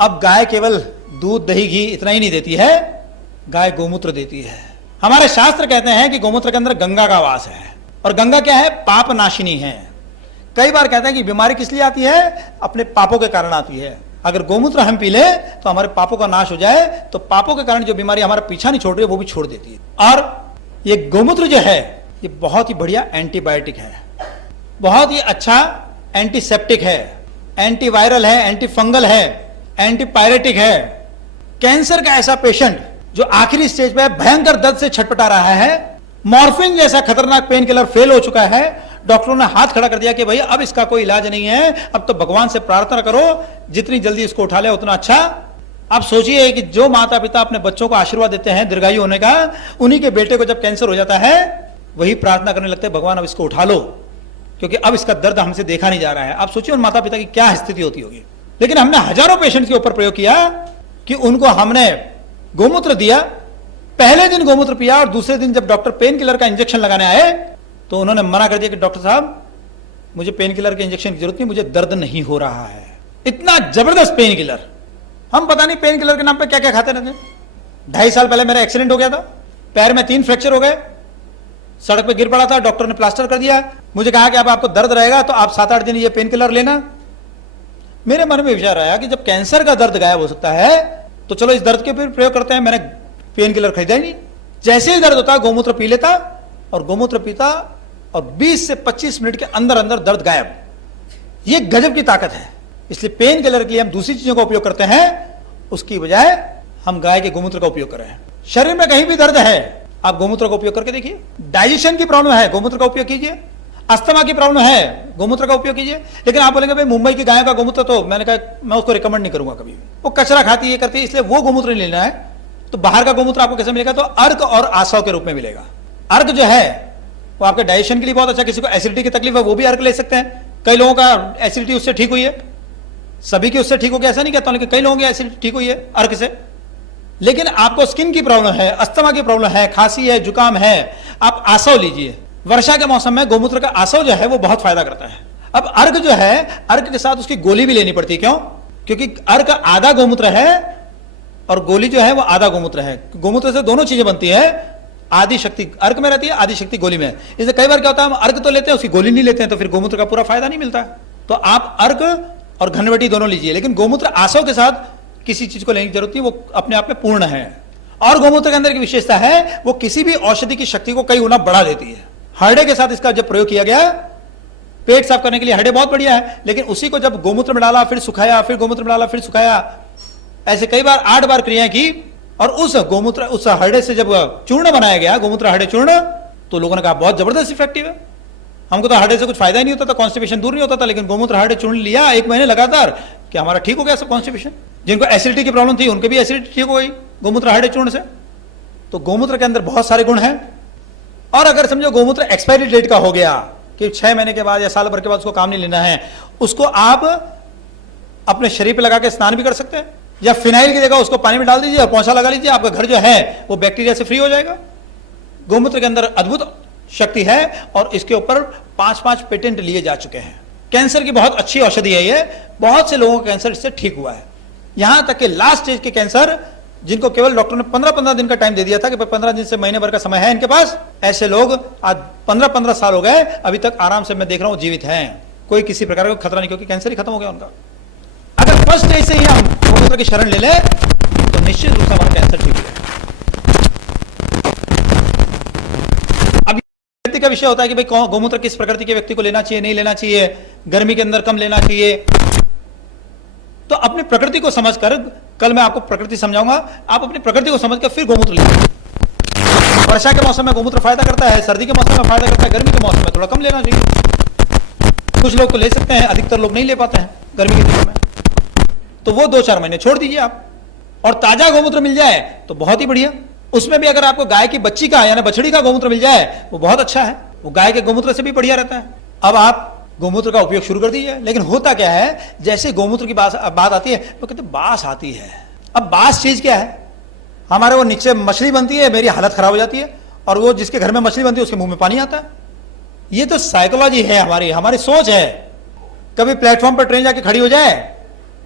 अब गाय केवल दूध दही घी इतना ही नहीं देती है, गाय गोमूत्र देती है। हमारे शास्त्र कहते हैं कि गोमूत्र के अंदर गंगा का वास है, और गंगा क्या है? पाप नाशिनी है। कई बार कहते हैं कि बीमारी किस लिए आती है? अपने पापों के कारण आती है। अगर गोमूत्र हम पी ले तो हमारे पापों का नाश हो जाए, तो पापों के कारण जो बीमारी हमारा पीछा नहीं छोड़ रही है वो भी छोड़ देती है। और ये गोमूत्र जो है ये बहुत ही बढ़िया एंटीबायोटिक है, बहुत ही अच्छा एंटीसेप्टिक है, एंटीवायरल है, एंटी फंगल है, एंटीपायरेटिक है। कैंसर का ऐसा पेशेंट जो आखिरी स्टेज पे भयंकर दर्द से छटपटा रहा है, मॉर्फिन जैसा खतरनाक पेन किलर फेल हो चुका है, डॉक्टरों ने हाथ खड़ा कर दिया कि भैया अब इसका कोई इलाज नहीं है, अब तो भगवान से प्रार्थना करो जितनी जल्दी इसको उठा ले उतना अच्छा। आप सोचिए कि जो माता पिता अपने बच्चों को आशीर्वाद देते हैं दीर्घायु होने का, उन्हीं के बेटे को जब कैंसर हो जाता है वही प्रार्थना करने लगते हैं भगवान अब इसको उठा लो, क्योंकि अब इसका दर्द हमसे देखा नहीं जा रहा है। आप सोचिए उन माता पिता की क्या स्थिति होती होगी। लेकिन हमने हजारों पेशेंट के ऊपर प्रयोग किया कि उनको हमने गोमूत्र दिया, पहले दिन गोमूत्र पिया और दूसरे दिन जब डॉक्टर पेन किलर का इंजेक्शन लगाने आए तो उन्होंने मना कर दिया कि डॉक्टर साहब मुझे पेन किलर के इंजेक्शन की जरूरत नहीं, मुझे दर्द नहीं हो रहा है। इतना जबरदस्त पेन किलर। हम पता नहीं पेन किलर के नाम पे क्या क्या खाते रहते। 2.5 साल पहले मेरा एक्सीडेंट हो गया था, पैर में 3 फ्रैक्चर हो गए, सड़क पे गिर पड़ा था, डॉक्टर ने प्लास्टर कर दिया, मुझे कहा कि अब आपको दर्द रहेगा तो आप 7-8 दिन ये पेन किलर लेना। मेरे मन में विचार आया कि जब कैंसर का दर्द गायब हो सकता है तो चलो इस दर्द के फिर प्रयोग करते हैं। मैंने पेन किलर खरीदा ही नहीं, जैसे ही दर्द होता गोमूत्र पी लेता और गोमूत्र पीता और 20 से 25 मिनट के अंदर अंदर दर्द गायब। ये गजब की ताकत है। इसलिए पेन किलर के लिए हम दूसरी चीजों का उपयोग करते हैं, उसकी बजाय हम गाय के गोमूत्र का उपयोग कर रहे हैं। शरीर में कहीं भी दर्द है आप गोमूत्र का उपयोग करके देखिए। डाइजेशन की प्रॉब्लम है गोमूत्र का उपयोग कीजिए, अस्थमा की प्रॉब्लम है गोमूत्र का उपयोग कीजिए। लेकिन आप बोलेंगे भाई मुंबई की गायों का गोमूत्र तो मैंने कहा मैं उसको रिकमेंड नहीं करूंगा कभी, वो कचरा खाती है करती है, इसलिए वो गोमूत्र नहीं लेना है। तो बाहर का गोमूत्र आपको कैसे मिलेगा? तो अर्क और आसव के रूप में मिलेगा। अर्क जो है वो आपके डाइजेशन के लिए बहुत अच्छा। किसी को एसिडिटी की तकलीफ है वो भी अर्क ले सकते हैं। कई लोगों का एसिडिटी उससे ठीक हुई है, सभी की उससे ठीक हो गया ऐसा नहीं कहता हूं, लेकिन कई लोगों की एसिडिटी ठीक हुई है अर्क से। लेकिन आपको स्किन की प्रॉब्लम है, अस्थमा की प्रॉब्लम है, खांसी है, जुकाम है, आप आसव लीजिए। वर्षा के मौसम में गोमूत्र का आसव जो है वो बहुत फायदा करता है। अब अर्क जो है, अर्क के साथ उसकी गोली भी लेनी पड़ती है। क्यों? क्योंकि अर्क आधा गोमूत्र है और गोली जो है वो आधा गोमूत्र है। गोमूत्र से दोनों चीजें बनती है, आदि शक्ति अर्क में रहती है, आदि शक्ति गोली में। इसलिए कई बार क्या होता है हम अर्क तो लेते हैं उसकी गोली नहीं लेते हैं, तो फिर गोमूत्र का पूरा फायदा नहीं मिलता। तो आप अर्क और घनवटी दोनों लीजिए, लेकिन गोमूत्र आसव के साथ किसी चीज को लेने की जरूरत नहीं, वो अपने आप में पूर्ण है। और गोमूत्र के अंदर की विशेषता है वो किसी भी औषधि की शक्ति को कई गुना बढ़ा देती है। हरडे के साथ इसका जब प्रयोग किया गया, पेट साफ करने के लिए हरडे बहुत बढ़िया है, लेकिन उसी को जब गोमूत्र में डाला फिर सुखाया, फिर गोमूत्र में डाला फिर सुखाया, ऐसे कई बार 8 बार क्रियाएं की और उस गोमूत्र उस हरडे से जब चूर्ण बनाया गया, गोमूत्र हरडे चूर्ण, तो लोगों ने कहा बहुत जबरदस्त इफेक्टिव है। हमको तो हरडे से कुछ फायदा ही नहीं होता था, कॉन्स्टिपेशन दूर नहीं होता था, लेकिन गोमूत्र हरडे चूर्ण लिया 1 महीने लगातार कि हमारा ठीक हो गया सब कॉन्स्टिपेशन। जिनको एसिडिटी की प्रॉब्लम थी उनके भी एसिडिटी ठीक हो गई गोमूत्र हरडे चूर्ण से। तो गोमूत्र के अंदर बहुत सारे गुण हैं। और अगर समझो गोमूत्र एक्सपायरी डेट का हो गया कि 6 महीने के बाद या साल भर के बाद उसको काम नहीं लेना है, उसको आप अपने शरीर पे लगा के स्नान भी कर सकते हैं, या फिनाइल की जगह उसको पानी में डाल दीजिए और पोंछा लगा लीजिए, आपका घर जो है वो बैक्टीरिया से फ्री हो जाएगा। गोमूत्र के अंदर अद्भुत शक्ति है और इसके ऊपर 5-5 पेटेंट लिए जा चुके हैं। कैंसर की बहुत अच्छी औषधि है ये, बहुत से लोगों का कैंसर इससे ठीक हुआ है। यहां तक कि लास्ट स्टेज के कैंसर जिनको केवल डॉक्टर ने 15-15 दिन का टाइम दे दिया था कि 15 दिन से महीने भर का समय है इनके पास, ऐसे लोग आज 15-15 साल हो गए अभी तक आराम से मैं देख रहा हूं जीवित हैं, कोई किसी प्रकार का खतरा नहीं, क्योंकि कैंसर ही खत्म हो गया उनका। अगर फर्स्ट स्टेज से ही हम गोमूत्र की शरण ले ले तो निश्चित रूप से हमारा कैंसर ठीक है। अब व्यक्ति का विषय होता है कि भाई गोमूत्र किस प्रकृति के व्यक्ति को लेना चाहिए, नहीं लेना चाहिए, गर्मी के अंदर कम लेना चाहिए। तो अपनी प्रकृति को समझकर, कल मैं आपको प्रकृति समझाऊंगा, आप अपनी प्रकृति को समझकर फिर गोमूत्र लीजिए। वर्षा के मौसम में गोमूत्र फायदा करता है, सर्दी के मौसम में फायदा करता है, गर्मी के मौसम में थोड़ा कम लेना चाहिए। कुछ लोग तो ले सकते हैं, अधिकतर लोग नहीं ले पाते हैं गर्मी के दिनों में, तो वो 2-4 महीने छोड़ दीजिए आप। और ताजा गोमूत्र मिल जाए तो बहुत ही बढ़िया। उसमें भी अगर आपको गाय की बच्ची का यानी बछड़ी का गोमूत्र मिल जाए वो बहुत अच्छा है, वो गाय के गोमूत्र से भी बढ़िया रहता है। अब आप गोमूत्र का उपयोग शुरू कर दीजिए। लेकिन होता क्या है, जैसे गोमूत्र की बात आती है तो कहते बास आती है। अब बास चीज क्या है, हमारे वो नीचे मछली बनती है, मेरी हालत खराब हो जाती है, और वो जिसके घर में मछली बनती है उसके मुंह में पानी आता है। ये तो साइकोलॉजी है, हमारी सोच है। कभी प्लेटफॉर्म पर ट्रेन जाके खड़ी हो जाए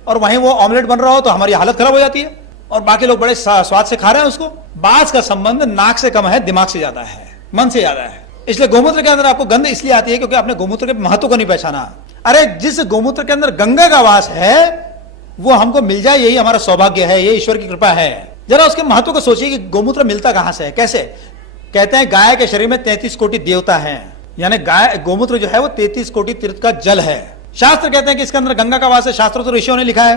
और वहीं वो ऑमलेट बन रहा हो तो हमारी हालत खराब हो जाती है, और बाकी लोग बड़े स्वाद से खा रहे हैं उसको। बास का संबंध नाक से कम है, दिमाग से ज्यादा है, मन से ज्यादा है। इसलिए गोमूत्र के अंदर आपको गंध इसलिए आती है क्योंकि आपने गोमूत्र के महत्व को नहीं पहचाना। अरे जिस गोमूत्र के अंदर गंगा का वास है वो हमको मिल जाए, यही हमारा सौभाग्य है, ये ईश्वर की कृपा है। जरा उसके महत्व को सोचिए कि गोमूत्र मिलता कहां से है, कैसे। कहते हैं गाय के शरीर में 33 कोटि देवता हैं, यानी गाय गोमूत्र जो है वो 33 कोटि तीर्थ का जल है। शास्त्र कहते हैं कि इसके अंदर गंगा का वास है, शास्त्र तो ऋषियों ने लिखा है,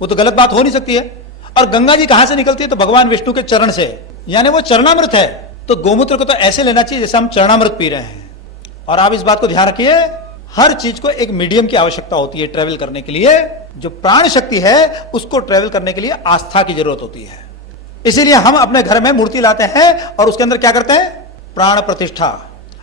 वो तो गलत बात हो नहीं सकती है। और गंगा जी कहां से निकलती है, तो भगवान विष्णु के चरण से, यानी वो चरणामृत है। तो गोमूत्र को तो ऐसे लेना चाहिए जैसे हम चरणामृत पी रहे हैं। और आप इस बात को ध्यान रखिए, हर चीज को एक मीडियम की आवश्यकता होती है ट्रेवल करने के लिए। जो प्राण शक्ति है उसको ट्रेवल करने के लिए आस्था की जरूरत होती है। इसीलिए हम अपने घर में मूर्ति लाते हैं और उसके अंदर क्या करते हैं, प्राण प्रतिष्ठा।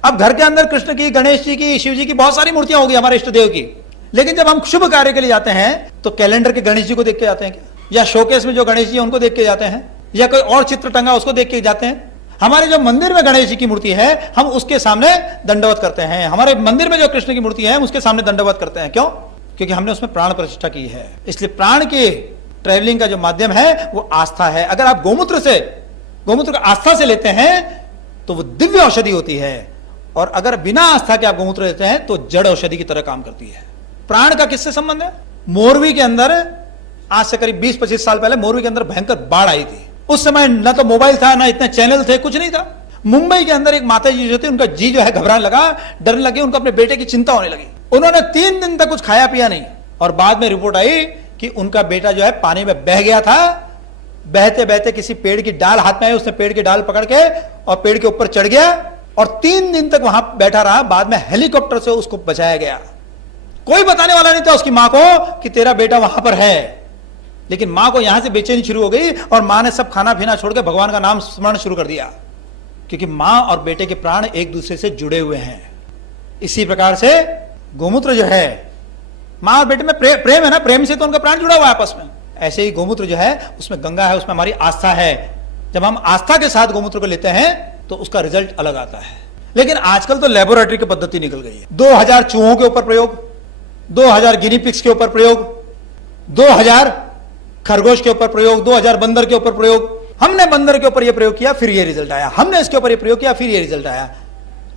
अब घर के अंदर कृष्ण की, गणेश जी की, शिव जी की बहुत सारी मूर्तियां होगी, हमारे इष्ट देव की। लेकिन जब हम शुभ कार्य के लिए जाते हैं तो कैलेंडर के गणेश जी को देख के जाते हैं क्या, या शोकेस में जो गणेश जी है उनको देख के जाते हैं, या कोई और चित्र टंगा उसको देख के जाते हैं। हमारे जो मंदिर में गणेश जी की मूर्ति है हम उसके सामने दंडवत करते हैं, हमारे मंदिर में जो कृष्ण की मूर्ति है हम उसके सामने दंडवत करते हैं। क्यों? क्योंकि हमने उसमें प्राण प्रतिष्ठा की है। इसलिए प्राण के ट्रेवलिंग का जो माध्यम है वो आस्था है। अगर आप गोमूत्र का आस्था से लेते हैं तो वो दिव्य औषधि होती है, और अगर बिना आस्था के आप गोमूत्र लेते हैं तो जड़ औषधि की तरह काम करती है। प्राण का किससे संबंध है? मोरवी के अंदर आज से करीब 20-25 साल पहले मोरवी के अंदर भयंकर बाढ़ आई थी। उस समय न तो मोबाइल था, ना इतने चैनल थे, कुछ नहीं था। मुंबई के अंदर एक माता जी जो थी, उनका जी जो है घबराने लगा, डरने लगे, उनको अपने बेटे की चिंता होने लगी। उन्होंने 3 दिन तक कुछ खाया पिया नहीं, और बाद में रिपोर्ट आई कि उनका बेटा जो है पानी में बह गया था। बहते बहते किसी पेड़ की डाल हाथ में आई, उसने पेड़ की डाल पकड़ के और पेड़ के ऊपर चढ़ गया और 3 दिन तक वहां बैठा रहा। बाद में हेलीकॉप्टर से उसको बचाया गया। कोई बताने वाला नहीं था उसकी मां को कि तेरा बेटा वहां पर है। लेकिन मां को यहां से बेचैनी शुरू हो गई और मां ने सब खाना पीना छोड़ के भगवान का नाम स्मरण शुरू कर दिया, क्योंकि मां और बेटे के प्राण एक दूसरे से जुड़े हुए हैं। इसी प्रकार से गोमूत्र जो है, मां और बेटे में प्रेम है ना, प्रेम से तो उनका प्राण जुड़ा हुआ है आपस में। ऐसे ही गोमूत्र जो है उसमें गंगा है, उसमें हमारी आस्था है। जब हम आस्था के साथ गोमूत्र को लेते हैं तो उसका रिजल्ट अलग आता है। लेकिन आजकल तो लेबोरेटरी की पद्धति निकल गई है। 2000 चूहों के ऊपर प्रयोग, 2000 गिनी पिग्स के ऊपर प्रयोग, 2000 खरगोश के ऊपर प्रयोग, 2000 बंदर के ऊपर प्रयोग। हमने बंदर के ऊपर यह प्रयोग किया, फिर यह रिजल्ट आया। हमने इसके ऊपर यह प्रयोग किया, फिर यह रिजल्ट आया।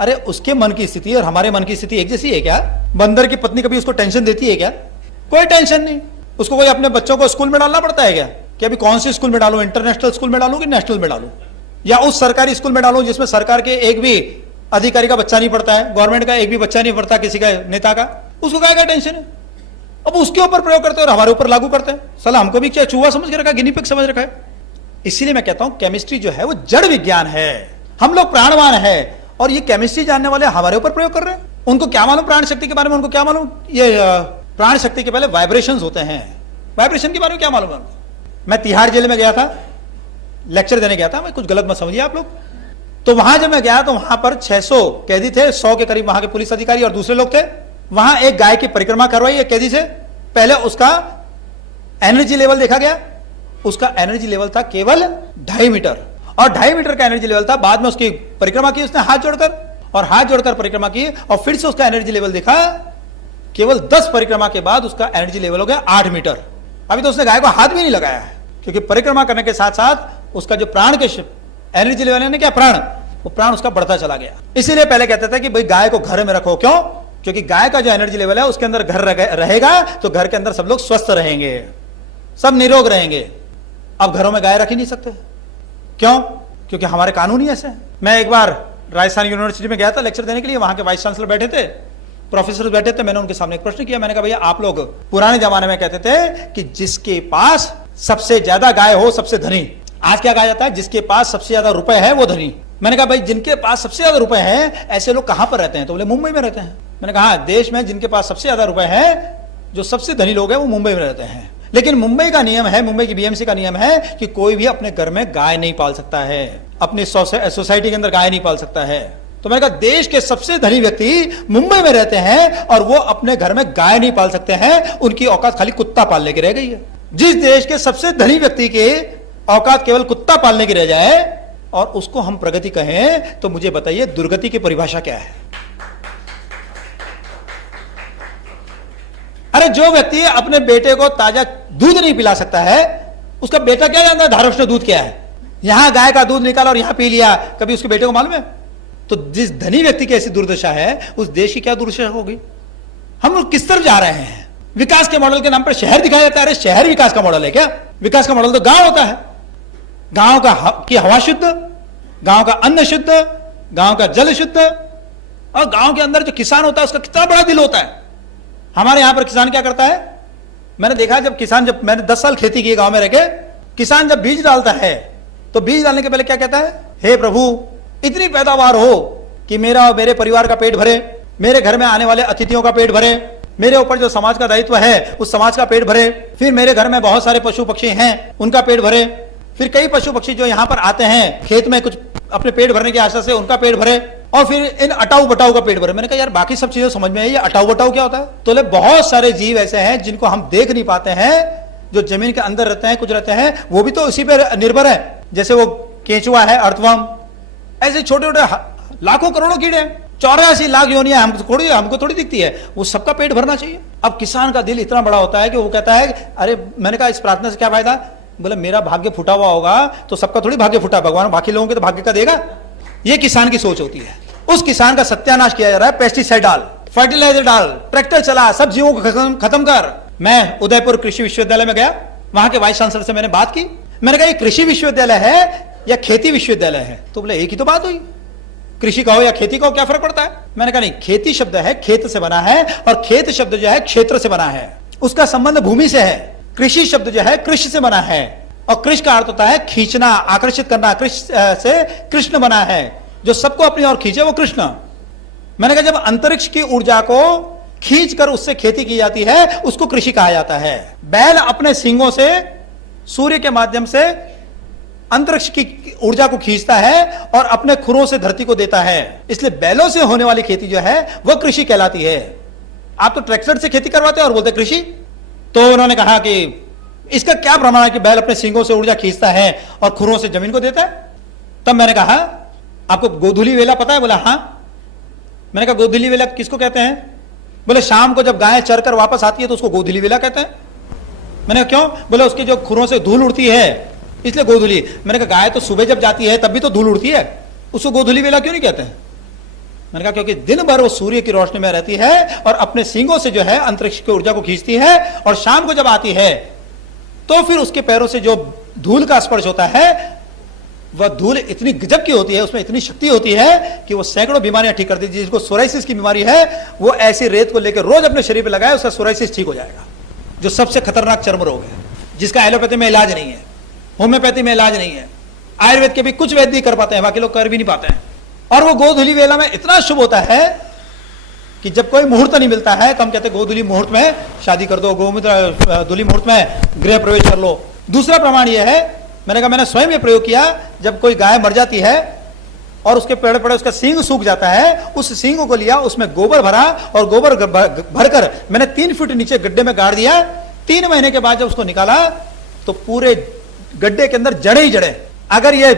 अरे उसके मन की स्थिति और हमारे मन की स्थिति एक जैसी है क्या? बंदर की पत्नी कभी उसको टेंशन देती है क्या? कोई टेंशन नहीं। उसको कोई अपने बच्चों को स्कूल में डालना पड़ता है क्या कि अभी कौन सी स्कूल में डालूं, इंटरनेशनल स्कूल में डालूं कि नेशनल में डालूं, या उस सरकारी स्कूल में डालूं जिसमें सरकार के एक भी अधिकारी का बच्चा नहीं पढ़ता है, गवर्नमेंट का एक भी बच्चा नहीं पढ़ता, किसी का नेता का, उसको क्या टेंशन है? अब उसके ऊपर प्रयोग करते हैं और हमारे ऊपर लागू करते हैं। साला हमको भी क्या चूहा समझ के रखा, गिनी पिग समझ रखा है। इसीलिए मैं कहता हूं केमिस्ट्री जो है वो जड़ विज्ञान है, हम लोग प्राणवान है, और ये केमिस्ट्री जानने वाले हमारे ऊपर प्रयोग कर रहे हैं। उनको क्या मालूम प्राण शक्ति के बारे में, उनको क्या मालूम ये प्राण शक्ति के पहले वाइब्रेशंस होते हैं, वाइब्रेशन के बारे में क्या मालूम है उनको। मैं तिहाड़ जेल में गया था, लेक्चर देने गया था, मैं कुछ गलत मत समझिए आप लोग। तो वहां जब मैं गया तो वहां पर 600 कैदी थे, 100 के करीब वहां के पुलिस अधिकारी और दूसरे लोग थे। वहां एक गाय की परिक्रमा करवाई एक कैदी से। पहले उसका एनर्जी लेवल देखा गया, उसका एनर्जी लेवल था केवल 2.5 मीटर, और 2.5 मीटर का एनर्जी लेवल था। बाद में उसकी परिक्रमा की उसने हाथ जोड़कर, और हाथ जोड़कर परिक्रमा की, और फिर से उसका एनर्जी लेवल देखा, केवल 10 परिक्रमा के बाद उसका एनर्जी लेवल हो गया 8 मीटर। अभी तो उसने गाय को हाथ भी नहीं लगाया है, क्योंकि परिक्रमा करने के साथ साथ उसका जो प्राण के एनर्जी लेवल है क्या, प्राण, वो प्राण उसका बढ़ता चला गया। इसीलिए पहले कहते थे कि भाई गाय को घर में रखो। क्यों? क्योंकि गाय का जो एनर्जी लेवल है उसके अंदर घर रहेगा तो घर के अंदर सब लोग स्वस्थ रहेंगे, सब निरोग रहेंगे। अब घरों में गाय रख ही नहीं सकते। क्यों? क्योंकि हमारे कानून ही ऐसे हैं। मैं एक बार राजस्थान यूनिवर्सिटी में गया था लेक्चर देने के लिए, वहां के वाइस चांसलर बैठे थे, प्रोफेसर बैठे थे। मैंने उनके सामने एक प्रश्न किया, मैंने कहा भैया आप लोग पुराने जमाने में कहते थे कि जिसके पास सबसे ज्यादा गाय हो सबसे धनी, आज क्या कहा जाता है, जिसके पास सबसे ज्यादा रुपए है वो धनी। मैंने कहा भाई जिनके पास सबसे ज्यादा रुपए हैं ऐसे लोग कहां पर रहते हैं? तो बोले मुंबई में रहते हैं। मैंने कहा देश में जिनके पास सबसे ज्यादा रुपए हैं, जो सबसे धनी लोग हैं वो मुंबई में रहते हैं। लेकिन मुंबई का नियम है, मुंबई की बीएमसी का नियम है कि कोई भी अपने घर में गाय नहीं पाल सकता है, अपनी सोसाइटी के अंदर गाय नहीं पाल सकता है। तो मैंने कहा देश के सबसे धनी व्यक्ति मुंबई में रहते हैं और वो अपने घर में गाय नहीं पाल सकते हैं, उनकी औकात खाली कुत्ता पालने की रह गई है। जिस देश के सबसे धनी व्यक्ति के औकात केवल कुत्ता पालने की रह जाए और उसको हम प्रगति कहें, तो मुझे बताइए दुर्गति की परिभाषा क्या है? अरे जो व्यक्ति अपने बेटे को ताजा दूध नहीं पिला सकता है, उसका बेटा क्या जानता है धारोष्ण दूध क्या है? यहां गाय का दूध निकाला और यहां पी लिया, कभी उसके बेटे को मालूम है? तो जिस धनी व्यक्ति की ऐसी दुर्दशा है, उस देश की क्या दुर्दशा होगी? हम लोग किस तरफ जा रहे हैं? विकास के मॉडल के नाम पर शहर दिखाया जाता है। अरे शहर विकास का मॉडल है क्या? विकास का मॉडल तो गांव होता है। गांव की हवा शुद्ध, गांव का अन्न शुद्ध, गांव का जल शुद्ध, और गांव के अंदर जो किसान होता है उसका कितना बड़ा दिल होता है। हमारे यहां पर किसान क्या करता है, मैंने देखा जब मैंने 10 साल खेती की गांव में रहकर, किसान जब बीज डालता है तो बीज डालने के पहले क्या कहता है? हे प्रभु, इतनी पैदावार हो कि मेरा और मेरे परिवार का पेट भरे, मेरे घर में आने वाले अतिथियों का पेट भरे, मेरे ऊपर जो समाज का दायित्व है उस समाज का पेट भरे, फिर मेरे घर में बहुत सारे पशु पक्षी हैं उनका पेट भरे, फिर कई पशु पक्षी जो यहां पर आते हैं खेत में कुछ अपने पेट भरने की आशा से उनका पेट भरे, और फिर इन अटाऊ बटाऊ का पेट भरे। मैंने कहा यार बाकी सब चीजें समझ में आई, ये अटाऊ बटाऊ क्या होता है? तो बहुत सारे जीव ऐसे हैं जिनको हम देख नहीं पाते हैं, जो जमीन के अंदर रहते हैं, कुछ रहते हैं, वो भी तो इसी पर निर्भर है। जैसे वो केंचुआ है, अर्थवर्म, ऐसे छोटे छोटे लाखों करोड़ों कीड़े, 84 लाख योनियां हमको थोड़ी दिखती है, वो सबका पेट भरना चाहिए। अब किसान का दिल इतना बड़ा होता है कि वो कहता है, अरे मैंने कहा इस प्रार्थना से क्या फायदा? बोले मेरा भाग्य फूटा हुआ होगा तो सबका थोड़ी भाग्य फूटा, भगवान बाकी लोगों के तो भाग्य का देगा। ये किसान की सोच होती है। उस किसान का सत्यानाश किया जा रहा है, पेस्टिसाइड डाल, फर्टिलाइजर डाल, ट्रैक्टर चला, सब जीवों को खत्म कर। मैं उदयपुर कृषि विश्वविद्यालय में गया, वहां के वाइस चांसलर से मैंने बात की। मैंने कहा ये कृषि विश्वविद्यालय है या खेती विश्वविद्यालय है? तो बोले एक ही तो बात हुई, कृषि कहो या खेती कहो, क्या फर्क पड़ता है? मैंने कहा नहीं, खेती शब्द है खेत से बना है, और खेत शब्द जो है क्षेत्र से बना है, उसका संबंध भूमि से है। कृषि शब्द जो है कृषि से बना है, और कृषि का अर्थ होता है खींचना, आकर्षित करना। कृषि से कृष्ण बना है, जो सबको अपनी ओर खींचे वो कृष्ण। मैंने कहा जब अंतरिक्ष की ऊर्जा को खींचकर उससे खेती की जाती है उसको कृषि कहा जाता है। बैल अपने सींगों से सूर्य के माध्यम से अंतरिक्ष की ऊर्जा को खींचता है और अपने खुरों से धरती को देता है, इसलिए बैलों से होने वाली खेती जो है वह कृषि कहलाती है। आप तो ट्रैक्टर से खेती करवाते हैं और बोलते कृषि। तो उन्होंने कहा कि इसका क्या प्रमाण है कि बैल अपने सींगों से ऊर्जा खींचता है और खुरों से जमीन को देता है? तब मैंने कहा आपको गोधूली वेला पता है? बोला हाँ। मैंने कहा गोधूली वेला किसको कहते हैं? बोले शाम को जब गाय चरकर वापस आती है तो उसको गोधूली वेला कहते हैं। मैंने कहा क्यों? बोले उसके जो खुरों से धूल उड़ती है इसलिए गोधूली। मैंने कहा गाय तो सुबह जब जाती है तब भी तो धूल उड़ती है, उसको गोधूली वेला क्यों नहीं कहते हैं? मैंने कहा क्योंकि दिन भर वो सूर्य की रोशनी में रहती है और अपने सींगों से जो है अंतरिक्ष की ऊर्जा को खींचती है, और शाम को जब आती है तो फिर उसके पैरों से जो धूल का स्पर्श होता है वह धूल इतनी गजब की होती है, उसमें इतनी शक्ति होती है कि वो सैकड़ों बीमारियां ठीक कर देती है। जिसको सोराइसिस की बीमारी है वो ऐसी रेत को लेकर रोज अपने शरीर पे लगाए, उसका सोराइसिस ठीक हो जाएगा, जो सबसे खतरनाक चर्म रोग है, जिसका एलोपैथी में इलाज नहीं है, होम्योपैथी में इलाज नहीं है, आयुर्वेद के भी कुछ वैद्य कर पाते हैं, बाकी लोग कर भी नहीं पाते हैं। और वो गोधूली वेला में इतना शुभ होता है कि जब कोई मुहूर्त नहीं मिलता है तो हम कहते हैं गोधूली मुहूर्त में शादी कर दो, गोधूली मुहूर्त में गृह प्रवेश कर लो। दूसरा प्रमाण यह है, मैंने कहा मैंने स्वयं ये प्रयोग किया, जब कोई गाय मर जाती है और उसके पेड़ पड़े उसका सींग सूख जाता है, उस सींग को लिया, उसमें गोबर भरा और गोबर भरकर मैंने 3 फीट नीचे गड्ढे में गाड़ दिया। 3 महीने के बाद जब उसको निकाला तो पूरे गड्ढे के अंदर जड़े ही जड़े। अगर ये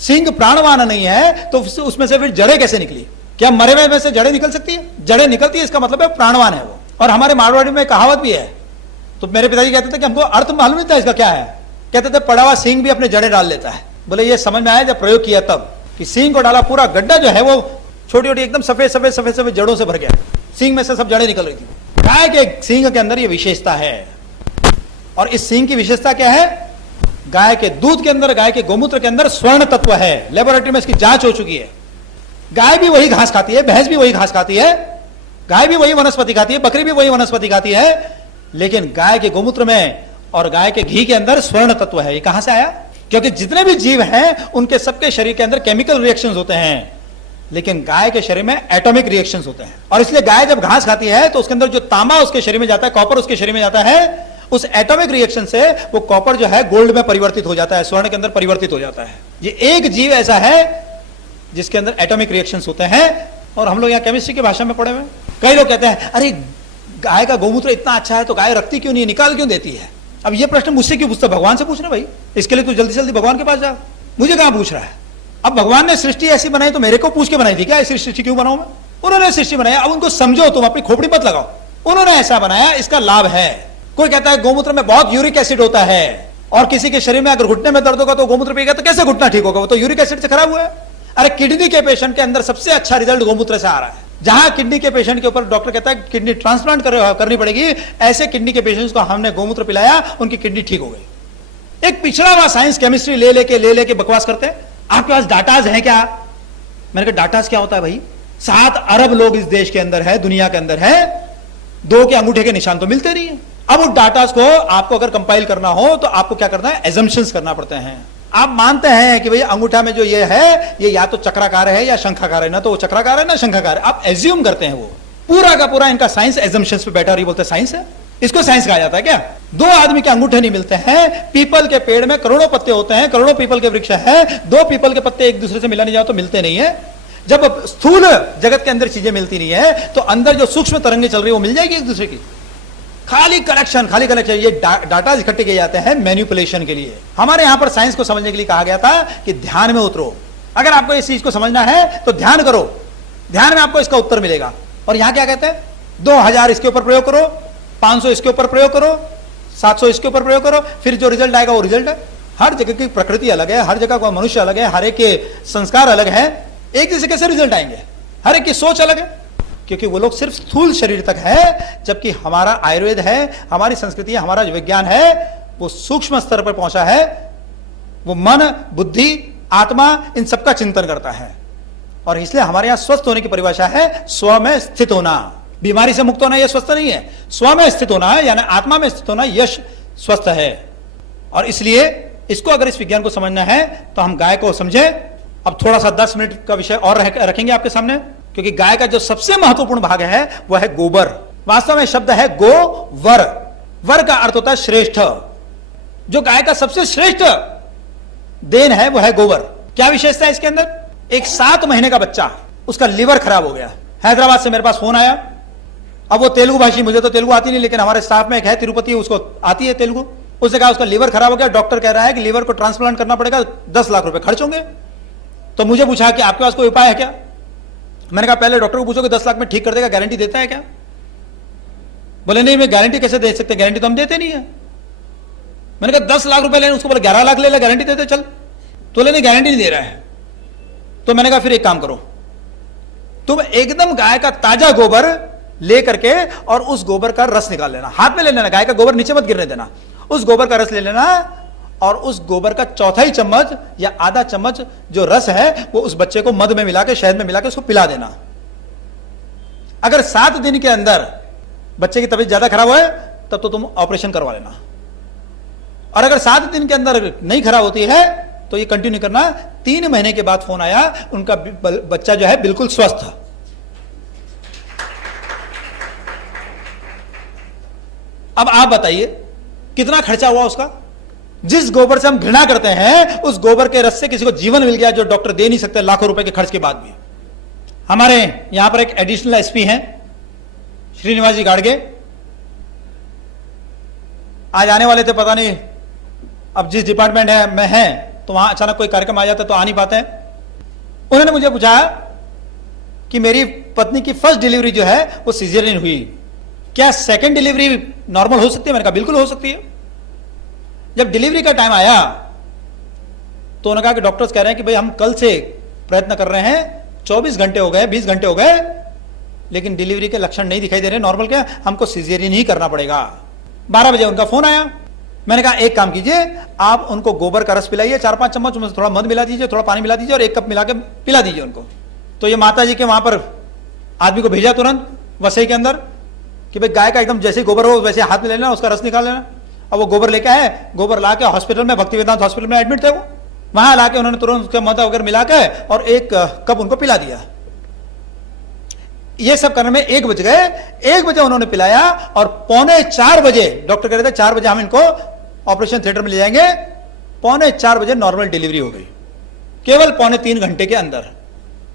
सींग प्राणवान नहीं है तो उसमें से फिर जड़े कैसे निकली? क्या मरे हुए में से जड़े निकल सकती है? जड़े निकलती है, इसका मतलब है प्राणवान है वो। और हमारे मारवाड़ी में कहावत भी है, तो मेरे पिताजी कहते थे कि हमको अर्थ मालूम नहीं था इसका क्या है, कहते थे पड़ा हुआ सींग भी अपने जड़े डाल लेता है। बोले ये समझ में आया जब प्रयोग किया तब, कि सींग को डाला, पूरा गड्ढा जो है वो छोटी छोटी एकदम सफेद सफेद सफेद सफेद जड़ों से भर गया, सींग में से सब जड़ें निकल रही थी। गाय के सींग के अंदर ये विशेषता है। और इस सींग की विशेषता क्या है? गाय के दूध के अंदर, गाय के गोमूत्र के अंदर स्वर्ण तत्व है। लेबोरेटरी में इसकी जांच हो चुकी है। गाय भी वही घास खाती है, भैंस भी वही घास खाती है, गाय भी वही वनस्पति खाती है, बकरी भी वही वनस्पति खाती है, लेकिन गाय के गोमूत्र में और गाय के घी के अंदर स्वर्ण तत्व है। ये कहां से आया? क्योंकि जितने भी जीव हैं उनके सबके शरीर के अंदर केमिकल रिएक्शंस होते हैं, लेकिन गाय के शरीर में एटॉमिक रिएक्शंस होते हैं। और इसलिए गाय जब घास खाती है तो उसके अंदर जो तांबा उसके शरीर में जाता है, कॉपर उसके शरीर में जाता है, उस एटॉमिक रिएक्शन से वो कॉपर जो है गोल्ड में परिवर्तित हो जाता है, स्वर्ण के अंदर परिवर्तित हो जाता है। ये एक जीव ऐसा है जिसके अंदर एटॉमिक रिएक्शंस होते हैं। और हम लोग यहाँ केमिस्ट्री की भाषा में पढ़े हुए। कई लोग कहते हैं अरे गाय का गोमूत्र इतना अच्छा है तो गाय रखती क्यों नहीं, निकाल क्यों देती है? अब ये प्रश्न मुझसे क्यों पूछता? भगवान से पूछना भाई, इसके लिए तो जल्दी जल्दी भगवान के पास जा, मुझे कहां पूछ रहा है? अब भगवान ने सृष्टि ऐसी बनाई तो मेरे को पूछ के बनाई थी क्या? ऐसी सृष्टि क्यों बनाऊं मैं? उन्होंने सृष्टि बनाई, अब उनको समझो, तुम अपनी खोपड़ी मत लगाओ। उन्होंने ऐसा बनाया, इसका लाभ है। कोई कहता है गोमूत्र में बहुत यूरिक एसिड होता है, और किसी के शरीर में अगर घुटने में दर्द होगा तो गोमूत्र पिएगा तो कैसे घुटना ठीक होगा, वो तो यूरिक एसिड से खराब हुआ है। अरे किडनी के पेशेंट के अंदर सबसे अच्छा रिजल्ट गोमूत्र से आ रहा है। जहां किडनी के पेशेंट के ऊपर डॉक्टर कहता है किडनी ट्रांसप्लांट करनी पड़ेगी, ऐसे किडनी के पेशेंट्स को हमने गोमूत्र पिलाया, उनकी किडनी ठीक हो गई। एक पिछड़ा हुआ साइंस केमिस्ट्री ले लेके बकवास करते हैं। आपके पास डाटाज है क्या? मैंने कहा डाटाज क्या होता है भाई? 7 अरब लोग इस देश के अंदर है, दुनिया के अंदर है, 2 के अंगूठे के निशान तो मिलते नहीं है। अब उस डाटाज को आपको अगर कंपाइल करना हो तो आपको क्या करना है? एजम्पशंस करना पड़ते हैं। आप मानते हैं कि भाई अंगूठा में जो ये है ये या तो चक्राकार है या शंखाकार है, ना तो वो चक्राकार है ना शंखाकार है, आप एज्यूम करते हैं। वो पूरा का पूरा इनका साइंस एजम्पशंस पे बैठा, रही बोलते साइंस है, इसको साइंस कहा जाता है क्या? 2 आदमी के अंगूठे नहीं मिलते हैं, पीपल के पेड़ में करोड़ों पत्ते होते हैं, करोड़ों पीपल के वृक्ष है, 2 पीपल के पत्ते एक दूसरे से मिला नहीं जाओ तो मिलते नहीं है। जब स्थूल जगत के अंदर चीजें मिलती नहीं है तो अंदर जो सूक्ष्म तरंगे चल रही है वो मिल जाएगी एक दूसरे की। खाली कलेक्शन ये डाटा इकट्ठे किए जाते हैं मैनिपुलेशन के लिए। हमारे यहां पर साइंस को समझने के लिए कहा गया था कि ध्यान में उतरो, अगर आपको इस चीज को समझना है तो ध्यान करो, ध्यान में आपको इसका उत्तर मिलेगा। और यहां क्या कहते हैं? 2000 इसके ऊपर प्रयोग करो, 500 इसके ऊपर प्रयोग करो, 700 इसके ऊपर प्रयोग करो, फिर जो रिजल्ट आएगा वो रिजल्ट है। हर जगह की प्रकृति अलग है, हर जगह का मनुष्य अलग है, हर एक के संस्कार अलग है, एक जैसे कैसे रिजल्ट आएंगे? हर एक की सोच अलग है, क्योंकि वो लोग सिर्फ स्थूल शरीर तक है, जबकि हमारा आयुर्वेद है, हमारी संस्कृति है, हमारा विज्ञान है, वो सूक्ष्म स्तर पर पहुंचा है। वो मन, बुद्धि, आत्मा, इन सबका चिंतन करता है। और इसलिए हमारे यहां स्वस्थ होने की परिभाषा है स्व में स्थित होना। बीमारी से मुक्त होना यह स्वस्थ नहीं है, स्व में स्थित होना है, यानी आत्मा में स्थित होना, यश स्वस्थ है। और इसलिए इसको अगर इस विज्ञान को समझना है तो हम गाय को समझें। अब थोड़ा सा 10 मिनट का विषय और रखेंगे आपके सामने, क्योंकि गाय का जो सबसे महत्वपूर्ण भाग है वह है गोबर। वास्तव में शब्द है गो वर, वर का अर्थ होता है श्रेष्ठ। जो गाय का सबसे श्रेष्ठ देन है वह है गोबर। क्या विशेषता है इसके अंदर? एक 7 महीने का बच्चा, उसका लिवर खराब हो गया, हैदराबाद से मेरे पास फोन आया। अब वो तेलुगु भाषी, मुझे तो तेलुगु आती नहीं, लेकिन हमारे स्टाफ में एक है तिरुपति, उसको आती है तेलुगु। उसने कहा उसका लिवर खराब हो गया, डॉक्टर कह रहा है कि लिवर को ट्रांसप्लांट करना पड़ेगा, 10 लाख रुपए खर्च होंगे। तो मुझे पूछा कि आपके पास कोई उपाय है क्या? मैंने कहा पहले डॉक्टर को पूछो कि 10 लाख में ठीक कर देगा, गारंटी देता है क्या? बोले नहीं, मैं गारंटी कैसे दे सकते, गारंटी तो हम देते नहीं है। मैंने कहा 10 लाख रुपए लेने, उसको बोले 11 लाख ले ले, गारंटी देते चल। तो लेने गारंटी नहीं दे रहा है। तो मैंने कहा फिर एक काम करो, तुम एकदम गाय का ताजा गोबर ले करके और उस गोबर का रस निकाल लेना, हाथ में ले लेना, गाय का गोबर नीचे मत गिरने देना, उस गोबर का रस ले लेना और उस गोबर का 1/4 चम्मच या आधा चम्मच जो रस है वो उस बच्चे को मध में मिला के, शहद में मिला के उसको पिला देना। अगर 7 दिन के अंदर बच्चे की तबीयत ज्यादा खराब है तब तो तुम ऑपरेशन करवा लेना, और अगर 7 दिन के अंदर नहीं खराब होती है तो ये कंटिन्यू करना। 3 महीने के बाद फोन आया, उनका बच्चा जो है बिल्कुल स्वस्थ। अब आप बताइए कितना खर्चा हुआ उसका? जिस गोबर से हम घृणा करते हैं उस गोबर के रस से किसी को जीवन मिल गया जो डॉक्टर दे नहीं सकते लाखों रुपए के खर्च के बाद भी। हमारे यहां पर एक एडिशनल एसपी हैं श्रीनिवास जी गाड़गे, आज आने वाले थे, पता नहीं अब जिस डिपार्टमेंट में हैं तो वहां अचानक कोई कार्यक्रम आ जाता है तो आ नहीं पाते हैं। उन्होंने मुझे पूछा कि मेरी पत्नी की फर्स्ट डिलीवरी जो है वो सीजरियन हुई, क्या सेकंड डिलीवरी नॉर्मल हो सकती है? मैंने कहा बिल्कुल हो सकती है। जब डिलीवरी का टाइम आया तो उन्होंने कहा कि डॉक्टर्स कह रहे हैं कि भाई हम कल से प्रयत्न कर रहे हैं, 24 घंटे हो गए, 20 घंटे हो गए, लेकिन डिलीवरी के लक्षण नहीं दिखाई दे रहे नॉर्मल के, हमको सीजरियन ही करना पड़ेगा। 12 बजे उनका फोन आया। मैंने कहा एक काम कीजिए, आप उनको गोबर का रस पिलाइए, 4-5 चम्मच, उसमें थोड़ा मध मिला दीजिए, थोड़ा पानी मिला दीजिए और 1 कप मिला के पिला दीजिए उनको। तो ये माता जी के वहां पर आदमी को भेजा तुरंत वसई के अंदर कि भाई गाय का एकदम जैसे गोबर हो वैसे हाथ में लेना, उसका रस निकाल लेना। अब वो गोबर लेके आए, गोबर ला के हॉस्पिटल में, भक्ति वेदांत हॉस्पिटल में एडमिट थे वो, वहां लाके उन्होंने तुरंत उसके मध वगैरह मिला के और 1 कप उनको पिला दिया। ये सब करने में 1 बज गए। 1 बजे उन्होंने पिलाया और 3:45 बजे डॉक्टर कह रहे थे 4 बजे हम इनको ऑपरेशन थिएटर में ले जाएंगे, 3:45 बजे नॉर्मल डिलीवरी हो गई, केवल 3.25 घंटे के अंदर।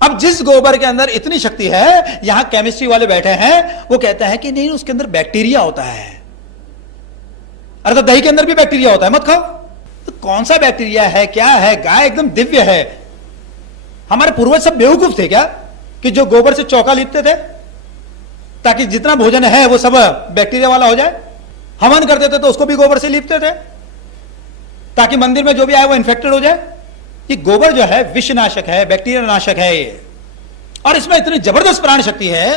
अब जिस गोबर के अंदर इतनी शक्ति है, यहां केमिस्ट्री वाले बैठे हैं, वो कहते हैं कि नहीं उसके अंदर बैक्टीरिया होता है। अरे तो दही के अंदर भी बैक्टीरिया होता है, मत खाओ। तो कौन सा बैक्टीरिया है, क्या है? गाय एकदम दिव्य है। हमारे पूर्वज सब बेवकूफ थे क्या कि जो गोबर से चौका लिपते थे? ताकि जितना भोजन है वो सब बैक्टीरिया वाला हो जाए। हवन करते थे तो उसको भी गोबर से लीपते थे ताकि मंदिर में जो भी आए वो इन्फेक्टेड हो जाए। ये गोबर जो है विषनाशक है, बैक्टीरिया नाशक है ये, और इसमें इतनी जबरदस्त प्राण शक्ति है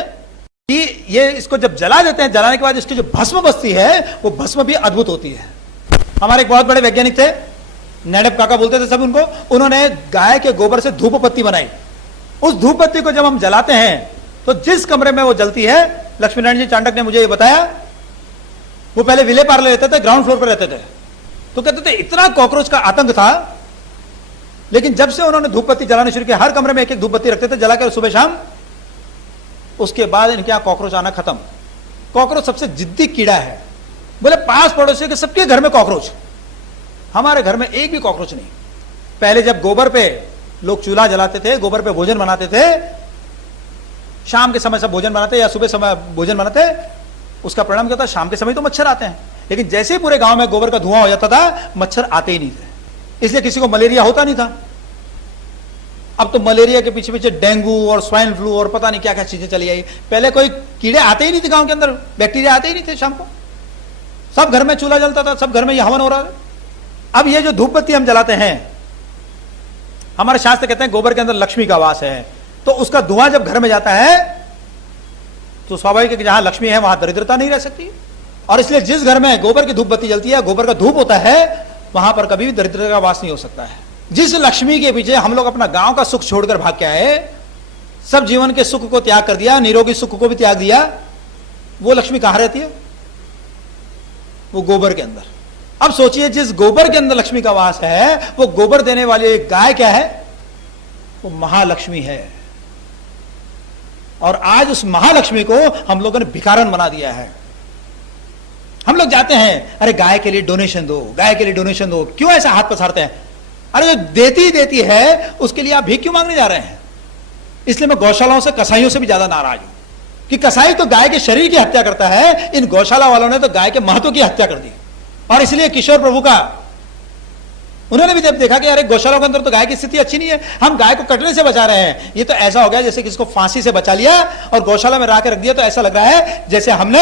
कि ये इसको जब जला देते हैं, जलाने के बाद इसकी जो भस्म बचती है वो भस्म भी अद्भुत होती है। हमारे एक बहुत बड़े वैज्ञानिक थे, नेडप काका बोलते थे सब उनको, उन्होंने गाय के गोबर से धूप पत्ती बनाई। उस धूप पत्ती को जब हम जलाते हैं तो जिस कमरे में वो जलती है, लक्ष्मी नारायण जी चांडक ने मुझे ये बताया, वो पहले विले पार्ले रहते थे, ग्राउंड फ्लोर पर रहते थे, तो कहते थे इतना कॉकरोच का आतंक था, लेकिन जब से उन्होंने धूप बत्ती जलाने शुरू किया, हर कमरे में एक एक धूप बत्ती रखते थे जलाकर सुबह शाम, उसके बाद इनके यहां कॉकरोच आना खत्म। कॉकरोच सबसे जिद्दी कीड़ा है, बोले पास पड़ोसी के सबके घर में कॉकरोच, हमारे घर में एक भी कॉकरोच नहीं। पहले जब गोबर पे लोग चूल्हा जलाते थे, गोबर पे भोजन बनाते थे, शाम के समय सब भोजन बनाते या सुबह समय भोजन बनाते, उसका परिणाम क्या था, शाम के समय तो मच्छर आते हैं, लेकिन जैसे ही पूरे गांव में गोबर का धुआं हो जाता था मच्छर आते ही नहीं थे, इसलिए किसी को मलेरिया होता नहीं था। अब तो मलेरिया के पीछे पीछे डेंगू और स्वाइन फ्लू और पता नहीं क्या क्या चीजें चली आई। पहले कोई कीड़े आते ही नहीं थे गांव के अंदर, बैक्टीरिया आते ही नहीं थे। शाम को सब घर में चूल्हा जलता था, सब घर में ये हवन हो रहा था। अब ये जो धूप बत्ती हम जलाते हैं, हमारे शास्त्र कहते हैं गोबर के अंदर लक्ष्मी का वास है, तो उसका धुआं जब घर में जाता है तो स्वाभाविक है कि जहां लक्ष्मी है वहां दरिद्रता नहीं रह सकती, और इसलिए जिस घर में गोबर की धूप बत्ती जलती है, गोबर का धूप होता है, वहां पर कभी भी दरिद्रता का वास नहीं हो सकता है। जिस लक्ष्मी के पीछे हम लोग अपना गांव का सुख छोड़कर भाग के आए, सब जीवन के सुख को त्याग कर दिया, निरोगी सुख को भी त्याग दिया, वो लक्ष्मी कहां रहती है, वो गोबर के अंदर। अब सोचिए जिस गोबर के अंदर लक्ष्मी का वास है, वो गोबर देने वाली गाय क्या है, वो महालक्ष्मी है। और आज उस महालक्ष्मी को हम लोगों ने भिखारन बना दिया है। हम लोग जाते हैं, अरे गाय के लिए डोनेशन दो, गाय के लिए डोनेशन दो, क्यों ऐसा हाथ पसारते हैं? अरे जो देती है उसके लिए आप भीख क्यों मांगने जा रहे हैं? इसलिए मैं गौशालाओं से, कसाईयों से भी ज्यादा नाराज हूं कि कसाई तो गाय के शरीर की हत्या करता है, इन गौशाला वालों ने तो गाय के महत्व की हत्या कर दी। और इसलिए किशोर प्रभु का उन्होंने भी जब देखा कि अरे गौशाला के अंदर तो गाय की स्थिति अच्छी नहीं है, हम गाय को कटने से बचा रहे हैं, ये तो ऐसा हो गया जैसे किसको फांसी से बचा लिया और गौशाला में रख दिया, तो ऐसा लग रहा है जैसे हमने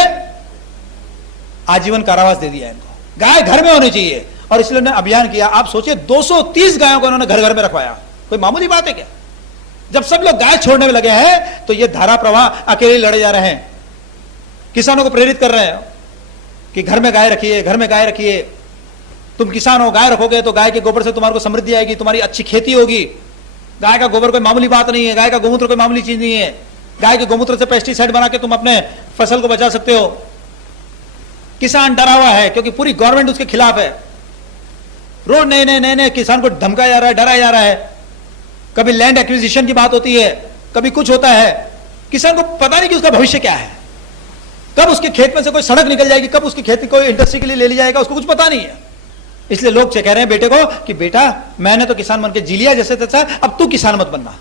आजीवन कारावास दे दिया इनको। गाय घर में होनी चाहिए, और इसलिए उन्होंने अभियान किया। आप सोचिए 230 गायों को उन्होंने घर घर में रखवाया, कोई मामूली बात है क्या? जब सब लोग गाय छोड़ने में लगे हैं तो ये धारा प्रवाह अकेले लड़े जा रहे हैं। किसानों को प्रेरित कर रहे हैं कि घर में गाय रखिए, घर में गाय रखिए, तुम किसान हो, गाय रखोगे तो गाय के गोबर से तुम्हारे को समृद्धि आएगी, तुम्हारी अच्छी खेती होगी। गाय का गोबर कोई मामूली बात नहीं है, गाय का गोमूत्र कोई मामूली चीज नहीं है। गाय के गोमूत्र से पेस्टिसाइड बना के तुम अपने फसल को बचा सकते हो। किसान डरा हुआ है क्योंकि पूरी गवर्नमेंट उसके खिलाफ है। रोज नए किसान को धमकाया जा रहा है, डराया जा रहा है। कभी लैंड एक्विजिशन की बात होती है, कभी कुछ होता है। किसान को पता नहीं कि उसका भविष्य क्या है, कब उसके खेत में से कोई सड़क निकल जाएगी, कब उसकी खेती कोई इंडस्ट्री के लिए ले ली जाएगा, उसको कुछ पता नहीं है। इसलिए लोग कह रहे हैं बेटे को कि बेटा मैंने तो किसान बन के जी लिया जैसे तैसा, अब तू किसान मत बनना।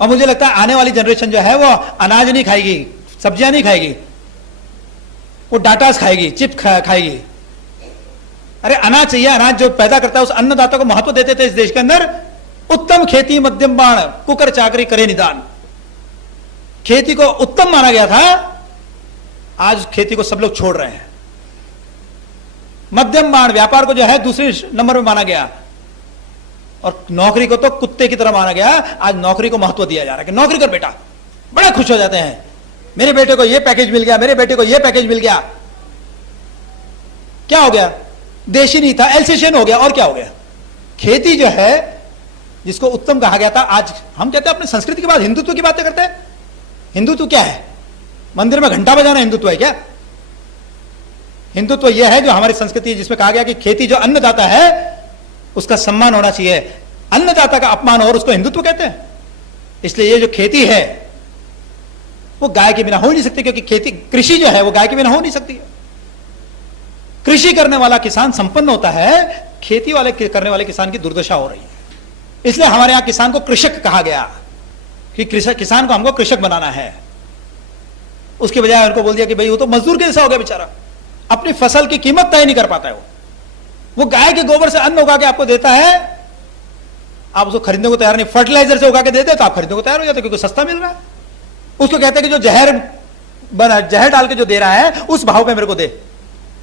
और मुझे लगता है आने वाली जनरेशन जो है वो अनाज नहीं खाएगी, सब्जियां नहीं खाएगी, वो डाटास खाएगी, चिप खाएगी। अरे अनाज चाहिए, अनाज जो पैदा करता है उस अन्नदाता को महत्व देते थे इस देश के अंदर। उत्तम खेती मध्यम बाण, कुकर चाकरी करे निदान। खेती को उत्तम माना गया था, आज खेती को सब लोग छोड़ रहे हैं। मध्यम बाण, व्यापार को जो है दूसरे नंबर में माना गया, और नौकरी को तो कुत्ते की तरह माना गया। आज नौकरी को महत्व दिया जा रहा है कि नौकरी कर बेटा, बड़े खुश हो जाते हैं, मेरे बेटे को ये पैकेज मिल गया, मेरे बेटे को ये पैकेज मिल गया। क्या हो गया? देशी नहीं था, एल्सेशियन हो गया। और क्या हो गया? खेती जो है जिसको उत्तम कहा गया था, आज हम कहते हैं अपनी संस्कृति के बाद हिंदुत्व की बातें करते हैं। हिंदुत्व क्या है? मंदिर में घंटा बजाना हिंदुत्व है क्या? हिंदुत्व यह है जो हमारी संस्कृति है, जिसमें कहा गया कि खेती जो अन्नदाता है उसका सम्मान होना चाहिए। अन्नदाता का अपमान और उसको हिंदुत्व कहते हैं। इसलिए ये जो खेती है वो गाय के बिना हो ही नहीं सकती, क्योंकि खेती, कृषि जो है वो गाय के बिना हो नहीं सकती। कृषि करने वाला किसान संपन्न होता है, खेती वाले करने वाले किसान की दुर्दशा हो रही है। इसलिए हमारे यहां किसान को कृषक कहा गया कि किसान को हमको कृषक बनाना है। उसके बजाय उनको बोल दिया कि भाई वो तो मजदूर कैसा हो गया बेचारा, अपनी फसल की कीमत तय नहीं कर पाता है। वो गाय के गोबर से अन्न उगा के आपको देता है, आप उसको खरीदने को तैयार नहीं। फर्टिलाइजर से उगा के देते तो आप खरीदने को तैयार हो जाते क्योंकि सस्ता मिल रहा है। उसको कहते हैं कि जो जहर जहर डाल के जो दे रहा है उस भाव पे मेरे को दे।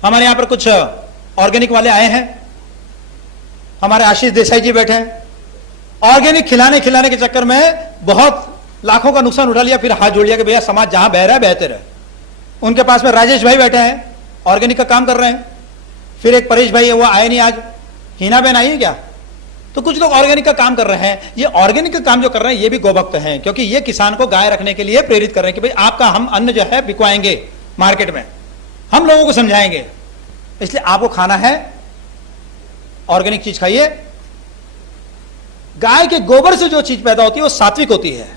हमारे यहां पर कुछ ऑर्गेनिक वाले आए हैं, हमारे आशीष देसाई जी बैठे हैं, ऑर्गेनिक खिलाने के चक्कर में बहुत लाखों का नुकसान उठा लिया, फिर हाथ जोड़ लिया कि भैया समाज जहां बह रहा है बहते रहे। उनके पास में राजेश भाई बैठे हैं, ऑर्गेनिक का काम कर रहे हैं। फिर एक परेश भाई है, वो आए नहीं आज। हीना बहन आई है क्या? तो कुछ लोग ऑर्गेनिक का काम कर रहे हैं। ये ऑर्गेनिक का काम जो कर रहे हैं ये भी गोभक्त हैं, क्योंकि ये किसान को गाय रखने के लिए प्रेरित कर रहे हैं कि भाई आपका हम अन्न जो है बिकवाएंगे मार्केट में, हम लोगों को समझाएंगे। इसलिए आपको खाना है ऑर्गेनिक चीज खाइए। गाय के गोबर से जो चीज पैदा होती है वो सात्विक होती है।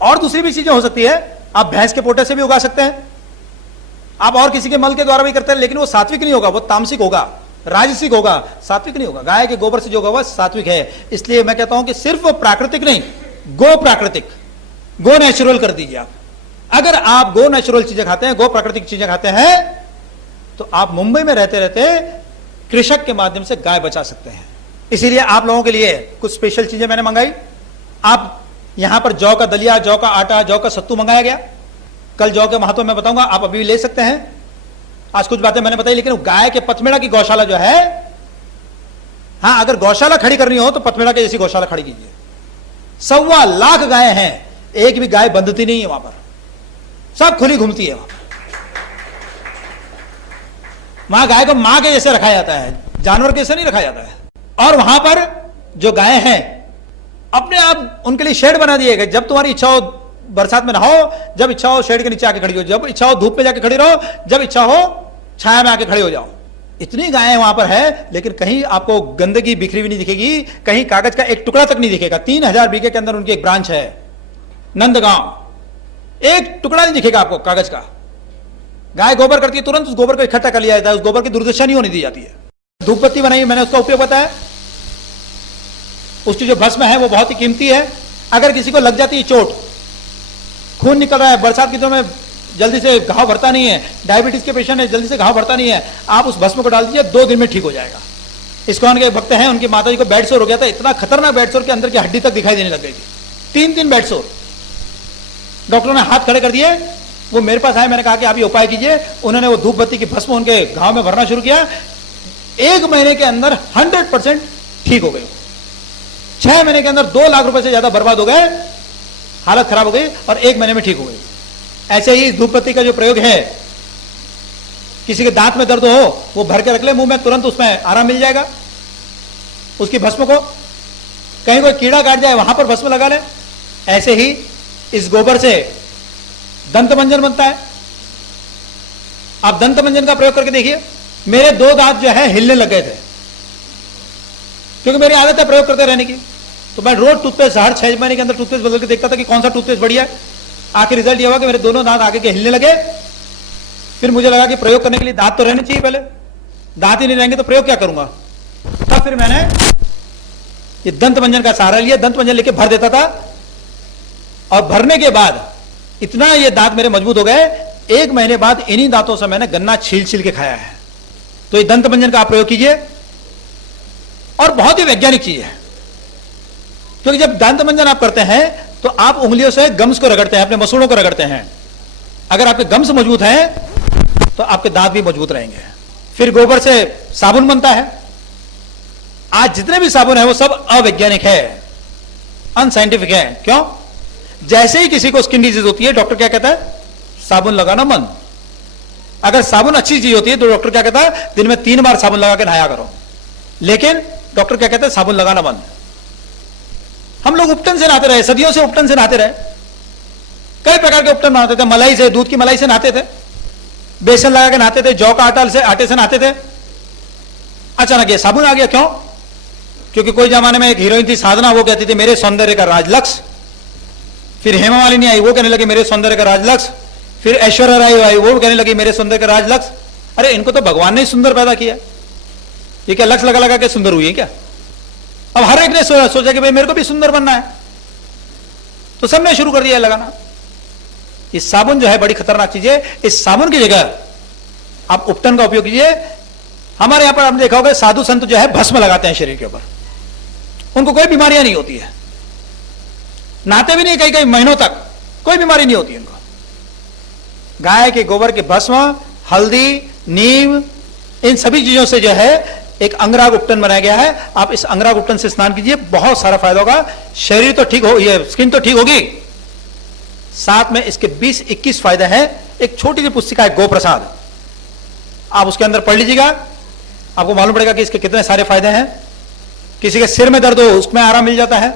और दूसरी भी चीजें हो सकती है, आप भैंस के पोटे से भी उगा सकते हैं, आप और किसी के मल के द्वारा भी करते हैं, लेकिन वो सात्विक नहीं होगा, वो तामसिक होगा, राजसिक होगा, सात्विक नहीं होगा। गाय के गोबर से जो होगा सात्विक है। इसलिए मैं कहता हूं कि सिर्फ प्राकृतिक नहीं, गो प्राकृतिक, गो नेचुरल कर दीजिए आप। अगर आप गो नेचुरल चीजें खाते हैं, गो प्राकृतिक चीजें खाते हैं, तो आप मुंबई में रहते रहते कृषक के माध्यम से गाय बचा सकते हैं। इसीलिए आप लोगों के लिए कुछ स्पेशल चीजें मैंने मंगाई। आप यहां पर जौ का दलिया, जौ का आटा, जौ का सत्तू मंगाया गया। कल जौ के महत्व में बताऊंगा, आप अभी ले सकते हैं। आज कुछ बातें मैंने बताई, लेकिन गाय के पथमेड़ा की गौशाला जो है, हां अगर गौशाला खड़ी करनी हो तो पथमेड़ा के जैसी गौशाला खड़ी कीजिए। 1.25 लाख गाय हैं, एक भी गाय बंधती नहीं है वहां पर, सब खुली घूमती है। वहां गाय को मां के जैसे रखा जाता है, जानवर के जैसे नहीं रखा जाता है। और वहां पर जो गाय हैं अपने आप उनके लिए शेड बना दिए गए। जब तुम्हारी इच्छा हो बरसात में नहाओ, जब इच्छा हो शेड के नीचे आके खड़ी हो, जब इच्छा हो धूप में जाके खड़ी रहो, जब इच्छा हो छाया में आके खड़े हो जाओ। इतनी गायें वहां पर है, लेकिन कहीं आपको गंदगी बिखरी हुई नहीं दिखेगी, कहीं कागज का एक टुकड़ा तक नहीं दिखेगा। 3000 बीघे के अंदर उनकी एक ब्रांच है नंदगांव, एक टुकड़ा नहीं दिखेगा आपको कागज का। गाय गोबर करती है, तुरंत उस गोबर को इकट्ठा कर लिया जाता है, उस गोबर की दुर्दशा नहीं होने दी जाती है। धूप बत्ती बनाई, मैंने उसका उपयोग बताया। उसकी जो भस्म है वो बहुत ही कीमती है। अगर किसी को लग जाती है चोट, खून निकल रहा है, बरसात के दिनों में जल्दी से घाव भरता नहीं है, डायबिटीज के पेशेंट है, जल्दी से घाव भरता नहीं है, आप उस भस्म को डाल दीजिए, 2 दिन में ठीक हो जाएगा। इस्कॉन के भक्त हैं, उनकी माता जी को बेड सोर हो गया था, इतना खतरनाक बेड सोर के अंदर की हड्डी तक दिखाई देने लग गई थी। 3 दिन बेड सोर, डॉक्टरों ने हाथ खड़े कर दिए। वो मेरे पास आए, मैंने कहा कि आप ये उपाय कीजिए। उन्होंने वो धूप बत्ती की भस्म उनके घाव में भरना शुरू किया। 1 महीने के अंदर 100% ठीक हो गए। 6 महीने के अंदर 2 लाख रुपए से ज्यादा बर्बाद हो गए, हालत खराब हो गई, और 1 महीने में ठीक हो गई। ऐसे ही धूप बत्ती का जो प्रयोग है, किसी के दांत में दर्द हो वो भर के रख ले मुंह में, तुरंत उसमें आराम मिल जाएगा। उसकी भस्म को कहीं कोई कीड़ा काट जाए वहां पर भस्म लगा ले। ऐसे ही इस गोबर से दंत मंजन बनता है। आप दंत मंजन का प्रयोग करके देखिए। मेरे 2 दांत जो है हिलने लग गए थे, क्योंकि मेरी आदत है प्रयोग करते रहने की। तो मैं रोज टूथपेस्ट, हर 6 महीने के अंदर टूथपेस्ट बदल के देखता था कि कौन सा टूथपेस्ट बढ़िया है। आखिर रिजल्ट ये हुआ कि मेरे दोनों दांत आगे के हिलने लगे। फिर मुझे लगा कि प्रयोग करने के लिए दांत तो रहने चाहिए, पहले दांत ही नहीं रहेंगे तो प्रयोग क्या करूंगा। तब फिर मैंने ये दंत मंजन का सहारा लिया। दंत मंजन लेके भर देता था, और भरने के बाद इतना ये दांत मेरे मजबूत हो गए, 1 महीने बाद इन्हीं दांतों से मैंने गन्ना छील छील के खाया है। तो ये दंत मंजन का आप प्रयोग कीजिए, और बहुत ही वैज्ञानिक चीज है। क्योंकि जब दंत मंजन आप करते हैं तो आप उंगलियों से गम्स को रगड़ते हैं, अपने मसूड़ों को रगड़ते हैं। अगर आपके गम्स मजबूत हैं तो आपके दांत भी मजबूत रहेंगे। फिर गोबर से साबुन बनता है। आज जितने भी साबुन है वो सब अवैज्ञानिक है, अनसाइंटिफिक है। क्यों? जैसे ही किसी को स्किन डिजीज होती है, डॉक्टर क्या कहता है? साबुन लगाना बंद। अगर साबुन अच्छी चीज होती है तो डॉक्टर क्या कहता है? दिन में 3 बार साबुन लगा के नहाया करो। लेकिन डॉक्टर क्या कहते हैं? साबुन लगाना बंद। हम लोग उपटन से नहाते रहे, सदियों से उपटन से नहाते रहे। कई प्रकार के उपटन नहाते थे, मलाई से, दूध की मलाई से नहाते थे, बेसन लगा के नहाते थे, जौ का आटे से नहाते थे। अचानक ये साबुन आ गया। क्यों? क्योंकि कोई जमाने में एक हीरोइन थी साधना, वो कहती थी मेरे सौंदर्य का राज लक्ष्य। फिर हेमा मालिनी आई, वो कहने लगी मेरे सौंदर्य का राज लक्ष्य। फिर ऐश्वर्या राय आई, वो कहने लगी मेरे सौंदर्य का राज लक्ष्य। अरे इनको तो भगवान ने सुंदर पैदा किया, ये क्या लक्ष्य लगा लगा के सुंदर हुई है क्या? अब हर एक ने सोचा कि भाई मेरे को भी सुंदर बनना है, तो सबने शुरू कर दिया लगाना। ये साबुन जो है बड़ी खतरनाक चीज है। इस साबुन की जगह आप उपटन का उपयोग कीजिए। हमारे यहां पर आपने देखा होगा साधु संत जो है भस्म लगाते हैं शरीर के ऊपर, उनको कोई बीमारियां नहीं होती है, नहाते भी नहीं कई कई महीनों तक, कोई बीमारी नहीं होती उनको। गाय के गोबर के भस्म, हल्दी, नीम, इन सभी चीजों से जो है एक अंगराग उपटन बनाया गया है। आप इस अंगराग उपटन से स्नान कीजिए, बहुत सारा फायदा होगा। शरीर तो ठीक हो, ये स्किन तो ठीक होगी, साथ में इसके 20-21 फायदे हैं। एक छोटी सी पुस्तिका है गो प्रसाद, आप उसके अंदर पढ़ लीजिएगा, आपको मालूम पड़ेगा कि इसके कितने सारे फायदे हैं। किसी के सिर में दर्द हो उसमें आराम मिल जाता है,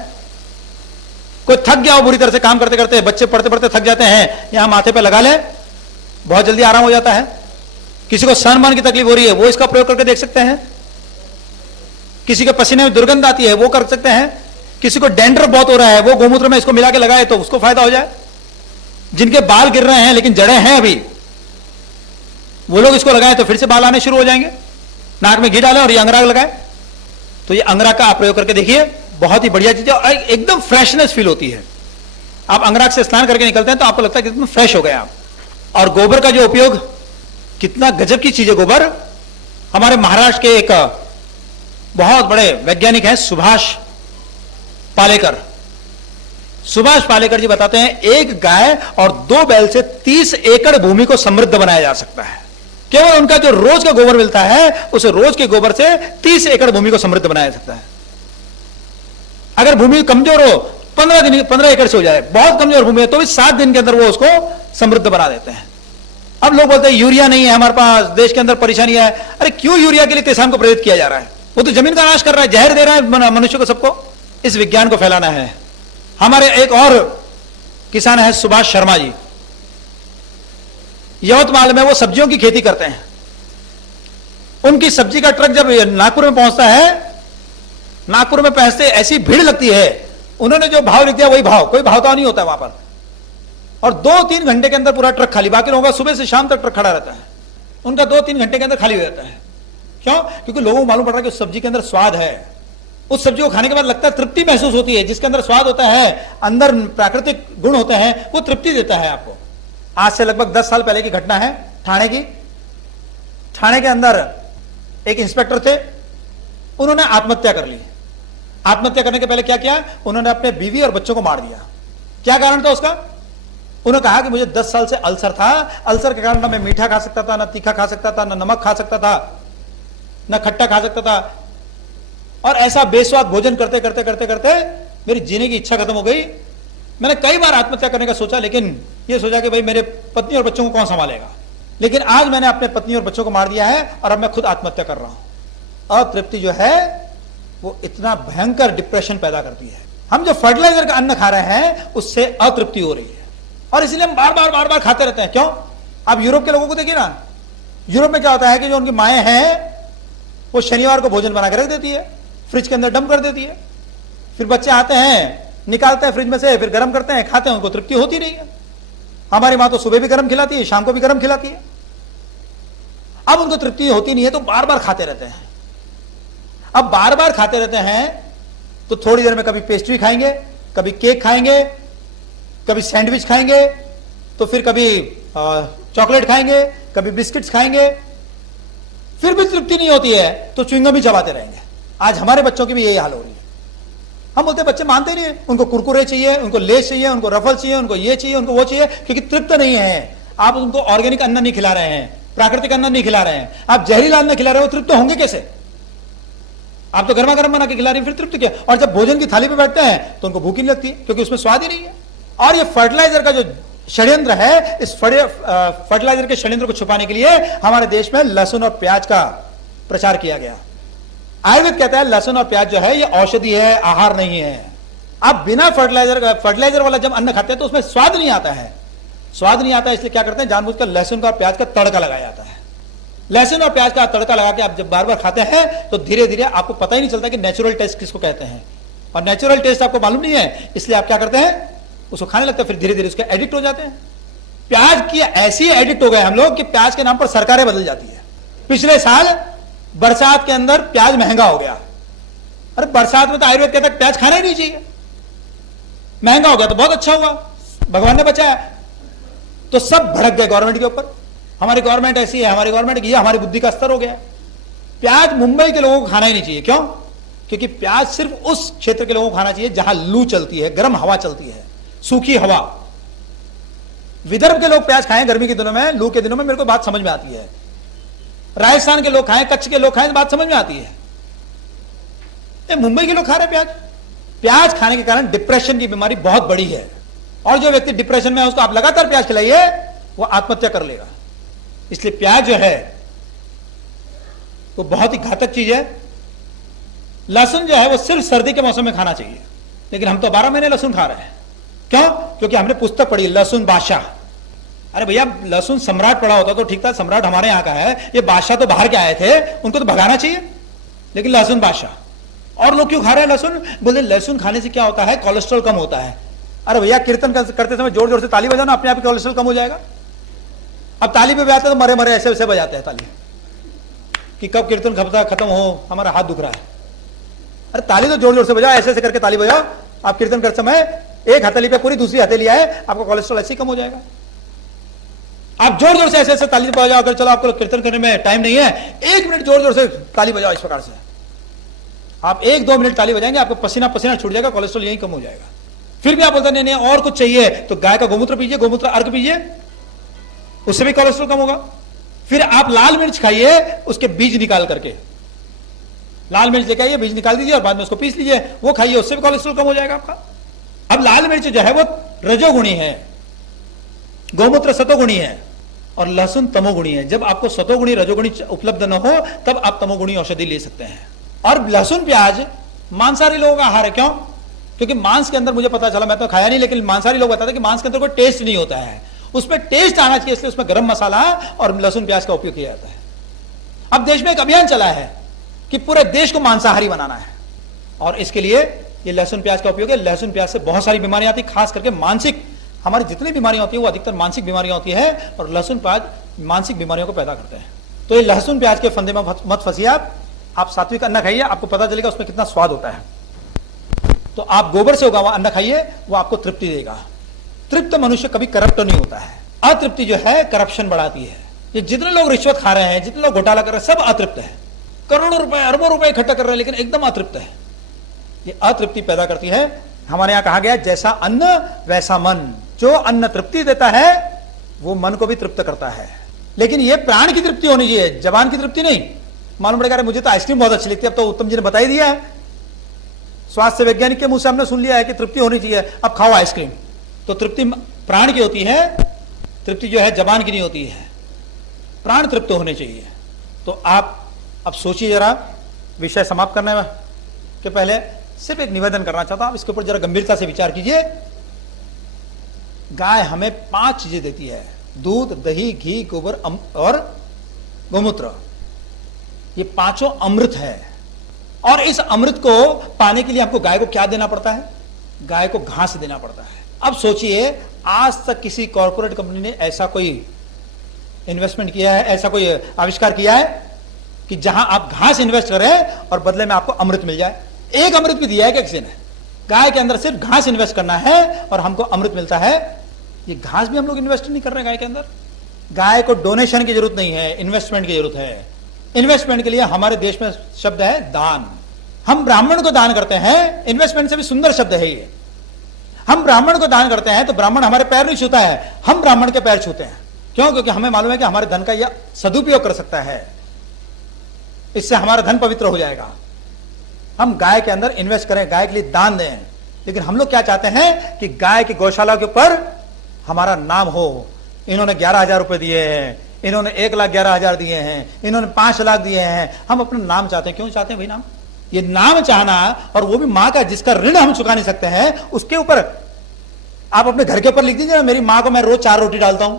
कोई थक गया हो बुरी तरह से काम करते करते, बच्चे पढ़ते पढ़ते थक जाते हैं, यहां माथे पे लगा ले, बहुत जल्दी आराम हो जाता है। किसी को सनबर्न की तकलीफ हो रही है, वो इसका प्रयोग करके देख सकते हैं। किसी के पसीने में दुर्गंध आती है, वो कर सकते हैं। किसी को डैंड्रफ बहुत हो रहा है, वो गोमूत्र में इसको मिला के लगाए तो उसको फायदा हो जाए। जिनके बाल गिर रहे हैं लेकिन जड़ें हैं अभी, वो लोग इसको लगाएं तो फिर से बाल आने शुरू हो जाएंगे। नाक में घी डालें और ये अंगराग लगाएं, तो ये अंगराग का आप प्रयोग करके देखिए, बहुत ही बढ़िया चीज है और एकदम फ्रेशनेस फील होती है। आप अंगराग से स्नान करके निकलते हैं तो आपको लगता है कि एकदम फ्रेश हो गए आप। और गोबर का जो उपयोग, कितना गजब की चीज है गोबर। हमारे महाराष्ट्र के एक बहुत बड़े वैज्ञानिक हैं सुभाष पालेकर। सुभाष पालेकर जी बताते हैं एक गाय और 2 बैल से 30 एकड़ भूमि को समृद्ध बनाया जा सकता है। केवल उनका जो रोज का गोबर मिलता है, उस रोज के गोबर से 30 एकड़ भूमि को समृद्ध बनाया जा सकता है। अगर भूमि कमजोर हो, 15 एकड़ से हो जाए, बहुत कमजोर भूमि है तो भी 7 दिन के अंदर वो उसको समृद्ध बना देते हैं। अब लोग बोलते हैं यूरिया नहीं है हमारे पास, देश के अंदर परेशानी है। अरे क्यों यूरिया के लिए किसान को प्रेरित किया जा रहा है? वो तो जमीन का नाश कर रहा है, जहर दे रहा है मनुष्य को, सबको। इस विज्ञान को फैलाना है। हमारे एक और किसान है सुभाष शर्मा जी, यवतमाल में वो सब्जियों की खेती करते हैं। उनकी सब्जी का ट्रक जब नागपुर में पहुंचता है, नागपुर में पहुंचते ऐसी भीड़ लगती है, उन्होंने जो भाव लिख दिया वही भाव, कोई भाव नहीं होता वहां पर। और 2-3 घंटे के अंदर पूरा ट्रक खाली, बाकी लोगों का सुबह से शाम तक ट्रक खड़ा रहता है, उनका 2-3 घंटे के अंदर खाली हो जाता है। क्यों? क्योंकि लोगों को मालूम पड़ रहा है कि उस सब्जी के अंदर स्वाद है, उस सब्जी को खाने के बाद लगता है तृप्ति महसूस होती है। जिसके अंदर स्वाद होता है, अंदर प्राकृतिक गुण होते हैं, वो तृप्ति देता है आपको। आज से लगभग 10 साल पहले की घटना है ठाणे की। ठाणे के अंदर एक इंस्पेक्टर थे, उन्होंने आत्महत्या कर ली। आत्महत्या करने के पहले क्या किया, उन्होंने अपने बीवी और बच्चों को मार दिया। क्या कारण था उसका? उन्होंने कहा कि मुझे 10 साल से अल्सर था, अल्सर के कारण ना मैं मीठा खा सकता था, ना तीखा खा सकता था, ना नमक खा सकता था, ना खट्टा खा सकता था, और ऐसा बेस्वाद भोजन करते करते करते करते मेरी जीने की इच्छा खत्म हो गई। मैंने कई बार आत्महत्या करने का सोचा, लेकिन ये सोचा कि भाई मेरे पत्नी और बच्चों को कौन संभालेगा। लेकिन आज मैंने अपने पत्नी और बच्चों को मार दिया है और अब मैं खुद आत्महत्या कर रहा हूं। अतृप्ति जो है वो इतना भयंकर डिप्रेशन पैदा करती है। हम जो फर्टिलाइजर का अन्न खा रहे हैं उससे अतृप्ति हो रही है, और इसलिए हम बार बार खाते रहते हैं। क्यों? आप यूरोप के लोगों को देखिए ना, यूरोप में क्या होता है कि जो उनकी माएं हैं वो शनिवार को भोजन बना के रख देती है, फ्रिज के अंदर डंप कर देती है, फिर बच्चे आते हैं, निकालते हैं फ्रिज में से, फिर गर्म करते हैं, खाते हैं, उनको तृप्ति होती नहीं है। हमारी मां तो सुबह भी गर्म खिलाती है, शाम को भी गर्म खिलाती है। अब उनको तृप्ति होती नहीं है तो बार बार खाते रहते हैं। अब बार बार खाते रहते हैं तो थोड़ी देर में कभी पेस्ट्री खाएंगे, कभी केक खाएंगे, कभी सैंडविच खाएंगे, तो फिर कभी चॉकलेट खाएंगे, कभी बिस्किट्स खाएंगे, फिर भी तृप्ति नहीं होती है तो च्युइंगम भी चबाते रहेंगे। आज हमारे बच्चों की भी यही हाल हो रही है। हम बोलते हैं बच्चे मानते नहीं है, उनको कुरकुरे चाहिए, उनको लेस चाहिए, उनको रफल चाहिए, उनको ये चाहिए, उनको वो चाहिए, क्योंकि तृप्त नहीं है। आप उनको ऑर्गेनिक अन्न नहीं खिला रहे हैं, प्राकृतिक अन्न नहीं खिला रहे हैं, आप जहरीला अन्न खिला रहे हो, तृप्त होंगे कैसे? आप तो गर्मा गर्म बना के खिला रहे हैं, फिर तृप्त क्या? और जब भोजन की थाली पे बैठते हैं तो उनको भूख ही नहीं लगती, क्योंकि उसमें स्वाद ही नहीं है। और ये फर्टिलाइजर का जो षड्यंत्र है, इस फर्टिलाइजर के षड्यंत्र को छुपाने के लिए हमारे देश में लहसुन और प्याज का प्रचार किया गया। आयुर्वेद कहता है लहसुन और प्याज जो है ये औषधि है, आहार नहीं है। आप बिना फर्टिलाइजर वाला जब अन्न खाते हैं तो उसमें स्वाद नहीं आता है। स्वाद नहीं आता है, इसलिए क्या करते हैं, जानबूझकर लहसुन का प्याज का तड़का लगाया जाता है। लहसुन और प्याज का तड़का लगा के आप जब बार बार खाते हैं तो धीरे धीरे आपको पता ही नहीं चलता कि नेचुरल टेस्ट किसको कहते हैं। और नेचुरल टेस्ट आपको मालूम नहीं है, इसलिए आप क्या करते हैं, उसको खाने लगते हैं, फिर धीरे धीरे उसके एडिक्ट हो जाते हैं। प्याज की ऐसी एडिक्ट हो गए हम लोग कि प्याज के नाम पर सरकारें बदल जाती है। पिछले साल बरसात के अंदर प्याज महंगा हो गया। अरे बरसात में तो आयुर्वेद कहता है प्याज खाना ही नहीं चाहिए, महंगा हो गया तो बहुत अच्छा हुआ, भगवान ने बचाया। तो सब भड़क गए गवर्नमेंट के ऊपर, हमारी गवर्नमेंट ऐसी है, हमारी गवर्नमेंट ये, हमारी बुद्धि का स्तर हो गया। प्याज मुंबई के लोगों को खाना ही नहीं चाहिए। क्यों? क्योंकि प्याज सिर्फ उस क्षेत्र के लोगों को खाना चाहिए जहां लू चलती है, गर्म हवा चलती है, सूखी हवा। विदर्भ के लोग प्याज खाएं गर्मी के दिनों में, लू के दिनों में, मेरे को बात समझ में आती है। राजस्थान के लोग खाएं, कच्छ के लोग खाएं, बात समझ में आती है। मुंबई के लोग खा रहे प्याज। प्याज खाने के कारण डिप्रेशन की बीमारी बहुत बड़ी है, और जो व्यक्ति डिप्रेशन में है उसको आप लगातार प्याज खिलाइए, वो आत्महत्या कर लेगा। इसलिए प्याज जो है वो बहुत ही घातक चीज है। लहसुन जो है वो सिर्फ सर्दी के मौसम में खाना चाहिए, लेकिन हम तो 12 महीने लहसुन खा रहे हैं। क्यों? क्योंकि हमने पुस्तक पढ़ी लहसुन बादशाह। अरे भैया, लहसुन सम्राट पढ़ा होता तो ठीक था, सम्राट हमारे यहां का है, ये बादशाह तो बाहर के आए थे, उनको तो भगाना चाहिए, लेकिन लहसुन बादशाह। और लोग क्यों खा रहे हैं लहसुन? बोले लहसुन खाने से क्या होता है, कोलेस्ट्रॉल कम होता है। अरे भैया, कीर्तन करते समय जोर जोर से ताली बजाना, अपने आप ही कोलेस्ट्रॉल कम हो जाएगा। अब ताली पे बजाते तो मरे मरे ऐसे वैसे बजाते हैं ताली, कि कब कीर्तन खत्म हो, हमारा हाथ दुख रहा है। अरे ताली तो जोर जोर से बजाओ, ऐसे ऐसे करके ताली बजाओ। आप कीर्तन करते समय एक हथेली पे पूरी दूसरी हथेली आए, आपका कोलेस्ट्रॉल ऐसे ही कम हो जाएगा। आप जोर जोर से ऐसे ऐसे ताली बजाओ, अगर चलो आपको कीर्तन करने में टाइम नहीं है, 1 मिनट जोर जोर से ताली बजाओ। इस प्रकार से आप 1-2 मिनट ताली बजाएंगे, आपको पसीना पसीना छूट जाएगा, कोलेस्ट्रॉल यही कम हो जाएगा। फिर भी आप बोलते नहीं नहीं और कुछ चाहिए, तो गाय का गोमूत्र पीजिए, गोमूत्र अर्घ पीजिए, उससे भी कोलेस्ट्रॉल कम होगा। फिर आप लाल मिर्च खाइए, उसके बीज निकाल करके, लाल मिर्च लेके आइए, बीज निकाल दीजिए और बाद में उसको पीस लीजिए, वो खाइए, उससे भी कोलेस्ट्रॉल कम हो जाएगा आपका। अब लाल मिर्च जो है वो रजोगुणी है, गोमूत्र सतोगुणी है, और लहसुन तमोगुणी है। जब आपको सतोगुणी रजोगुणी उपलब्ध न हो, तब आप तमोगुणी औषधि ले सकते हैं। और लहसुन प्याज मांसाहारी लोगों का आहार है। क्यों? क्योंकि मांस के अंदर, मुझे पता चला, मैं तो खाया नहीं, लेकिन मांसाहारी लोग बताते हैं कि मांस के अंदर कोई टेस्ट नहीं होता है, उसमें टेस्ट आना चाहिए, इसलिए उसमें गरम मसाला और लहसुन प्याज का उपयोग किया जाता है। अब देश में एक अभियान चला है कि पूरे देश को मांसाहारी बनाना है, और इसके लिए ये लहसुन प्याज का उपयोग है। लहसुन प्याज से बहुत सारी बीमारियां आती, खास करके मानसिक, हमारी जितनी बीमारियां होती है वो अधिकतर मानसिक बीमारियां होती है, और लहसुन प्याज मानसिक बीमारियों को पैदा करते हैं। तो ये लहसुन प्याज के फंदे में मत फंसिए आप सात्विक अन्न खाइए, आपको पता चलेगा उसमें कितना स्वाद होता है। तो आप गोबर से उगा हुआ अन्न खाइए, वो आपको तृप्ति देगा। तृप्त मनुष्य कभी करप्ट नहीं होता है। अतृप्ति जो है करप्शन बढ़ाती है। ये जितने लोग रिश्वत खा रहे हैं, जितने लोग घोटाला कर रहे हैं, सब अतृप्त है। करोड़ों रुपए, अरबों रुपए इकट्ठा कर रहे हैं, लेकिन एकदम अतृप्त है। ये अतृप्ति पैदा करती है। हमारे यहां कहा गया, जैसा अन्न वैसा मन। जो अन्न तृप्ति देता है वो मन को भी तृप्त करता है, लेकिन ये प्राण की तृप्ति होनी चाहिए, जबान की तृप्ति नहीं। मालूम पड़ेगा मुझे तो आइसक्रीम बहुत अच्छी लगती है, अब तो उत्तम जी ने बताई दिया है, स्वास्थ्य वैज्ञानिक के मुंह से हमने सुन लिया है कि तृप्ति होनी चाहिए, अब खाओ आइसक्रीम। तो तृप्ति प्राण की होती है, तृप्ति जो है जबान की नहीं होती है। प्राण तृप्त होने चाहिए। तो आप अब सोचिए जरा, विषय समाप्त करने के पहले सिर्फ एक निवेदन करना चाहता हूं, आप इसके ऊपर जरा गंभीरता से विचार कीजिए। गाय हमें 5 चीजें देती है, दूध, दही, घी, गोबर और गोमूत्र। ये 5 अमृत है, और इस अमृत को पाने के लिए आपको गाय को क्या देना पड़ता है? गाय को घास देना पड़ता है। अब सोचिए, आज तक किसी कॉर्पोरेट कंपनी ने ऐसा कोई इन्वेस्टमेंट किया है, ऐसा कोई आविष्कार किया है कि जहां आप घास इन्वेस्ट करें और बदले में आपको अमृत मिल जाए? एक अमृत भी दिया है क्या किसी ने? गाय के अंदर सिर्फ घास इन्वेस्ट करना है और हमको अमृत मिलता है। ये घास भी हम लोग इन्वेस्ट नहीं कर रहे हैं गाय के अंदर। गाय को डोनेशन की जरूरत नहीं है, इन्वेस्टमेंट की जरूरत है। इन्वेस्टमेंट के लिए हमारे देश में शब्द है दान। हम ब्राह्मण को दान करते हैं, इन्वेस्टमेंट से भी सुंदर शब्द है ये। हम ब्राह्मण को दान करते हैं तो ब्राह्मण हमारे पैर नहीं छूता है, हम ब्राह्मण के पैर छूते हैं। क्यों? क्योंकि हमें मालूम है कि हमारे धन का यह सदुपयोग कर सकता है, इससे हमारा धन पवित्र हो जाएगा। हम गाय के अंदर इन्वेस्ट करें, गाय के लिए दान दें। लेकिन हम लोग क्या चाहते हैं कि गाय की गौशाला के ऊपर हमारा नाम हो। इन्होंने 11,000 रुपए दिए हैं, इन्होंने 1,11,000 दिए हैं, इन्होंने 5 लाख दिए हैं। हम अपना नाम चाहते हैं। क्यों चाहते हैं भाई नाम? ये नाम चाहना, और वो भी मां का जिसका ऋण हम चुका नहीं सकते हैं, उसके ऊपर आप अपने घर के ऊपर लिख दीजिए ना, मेरी मां को मैं रोज 4 रोटी डालता हूं।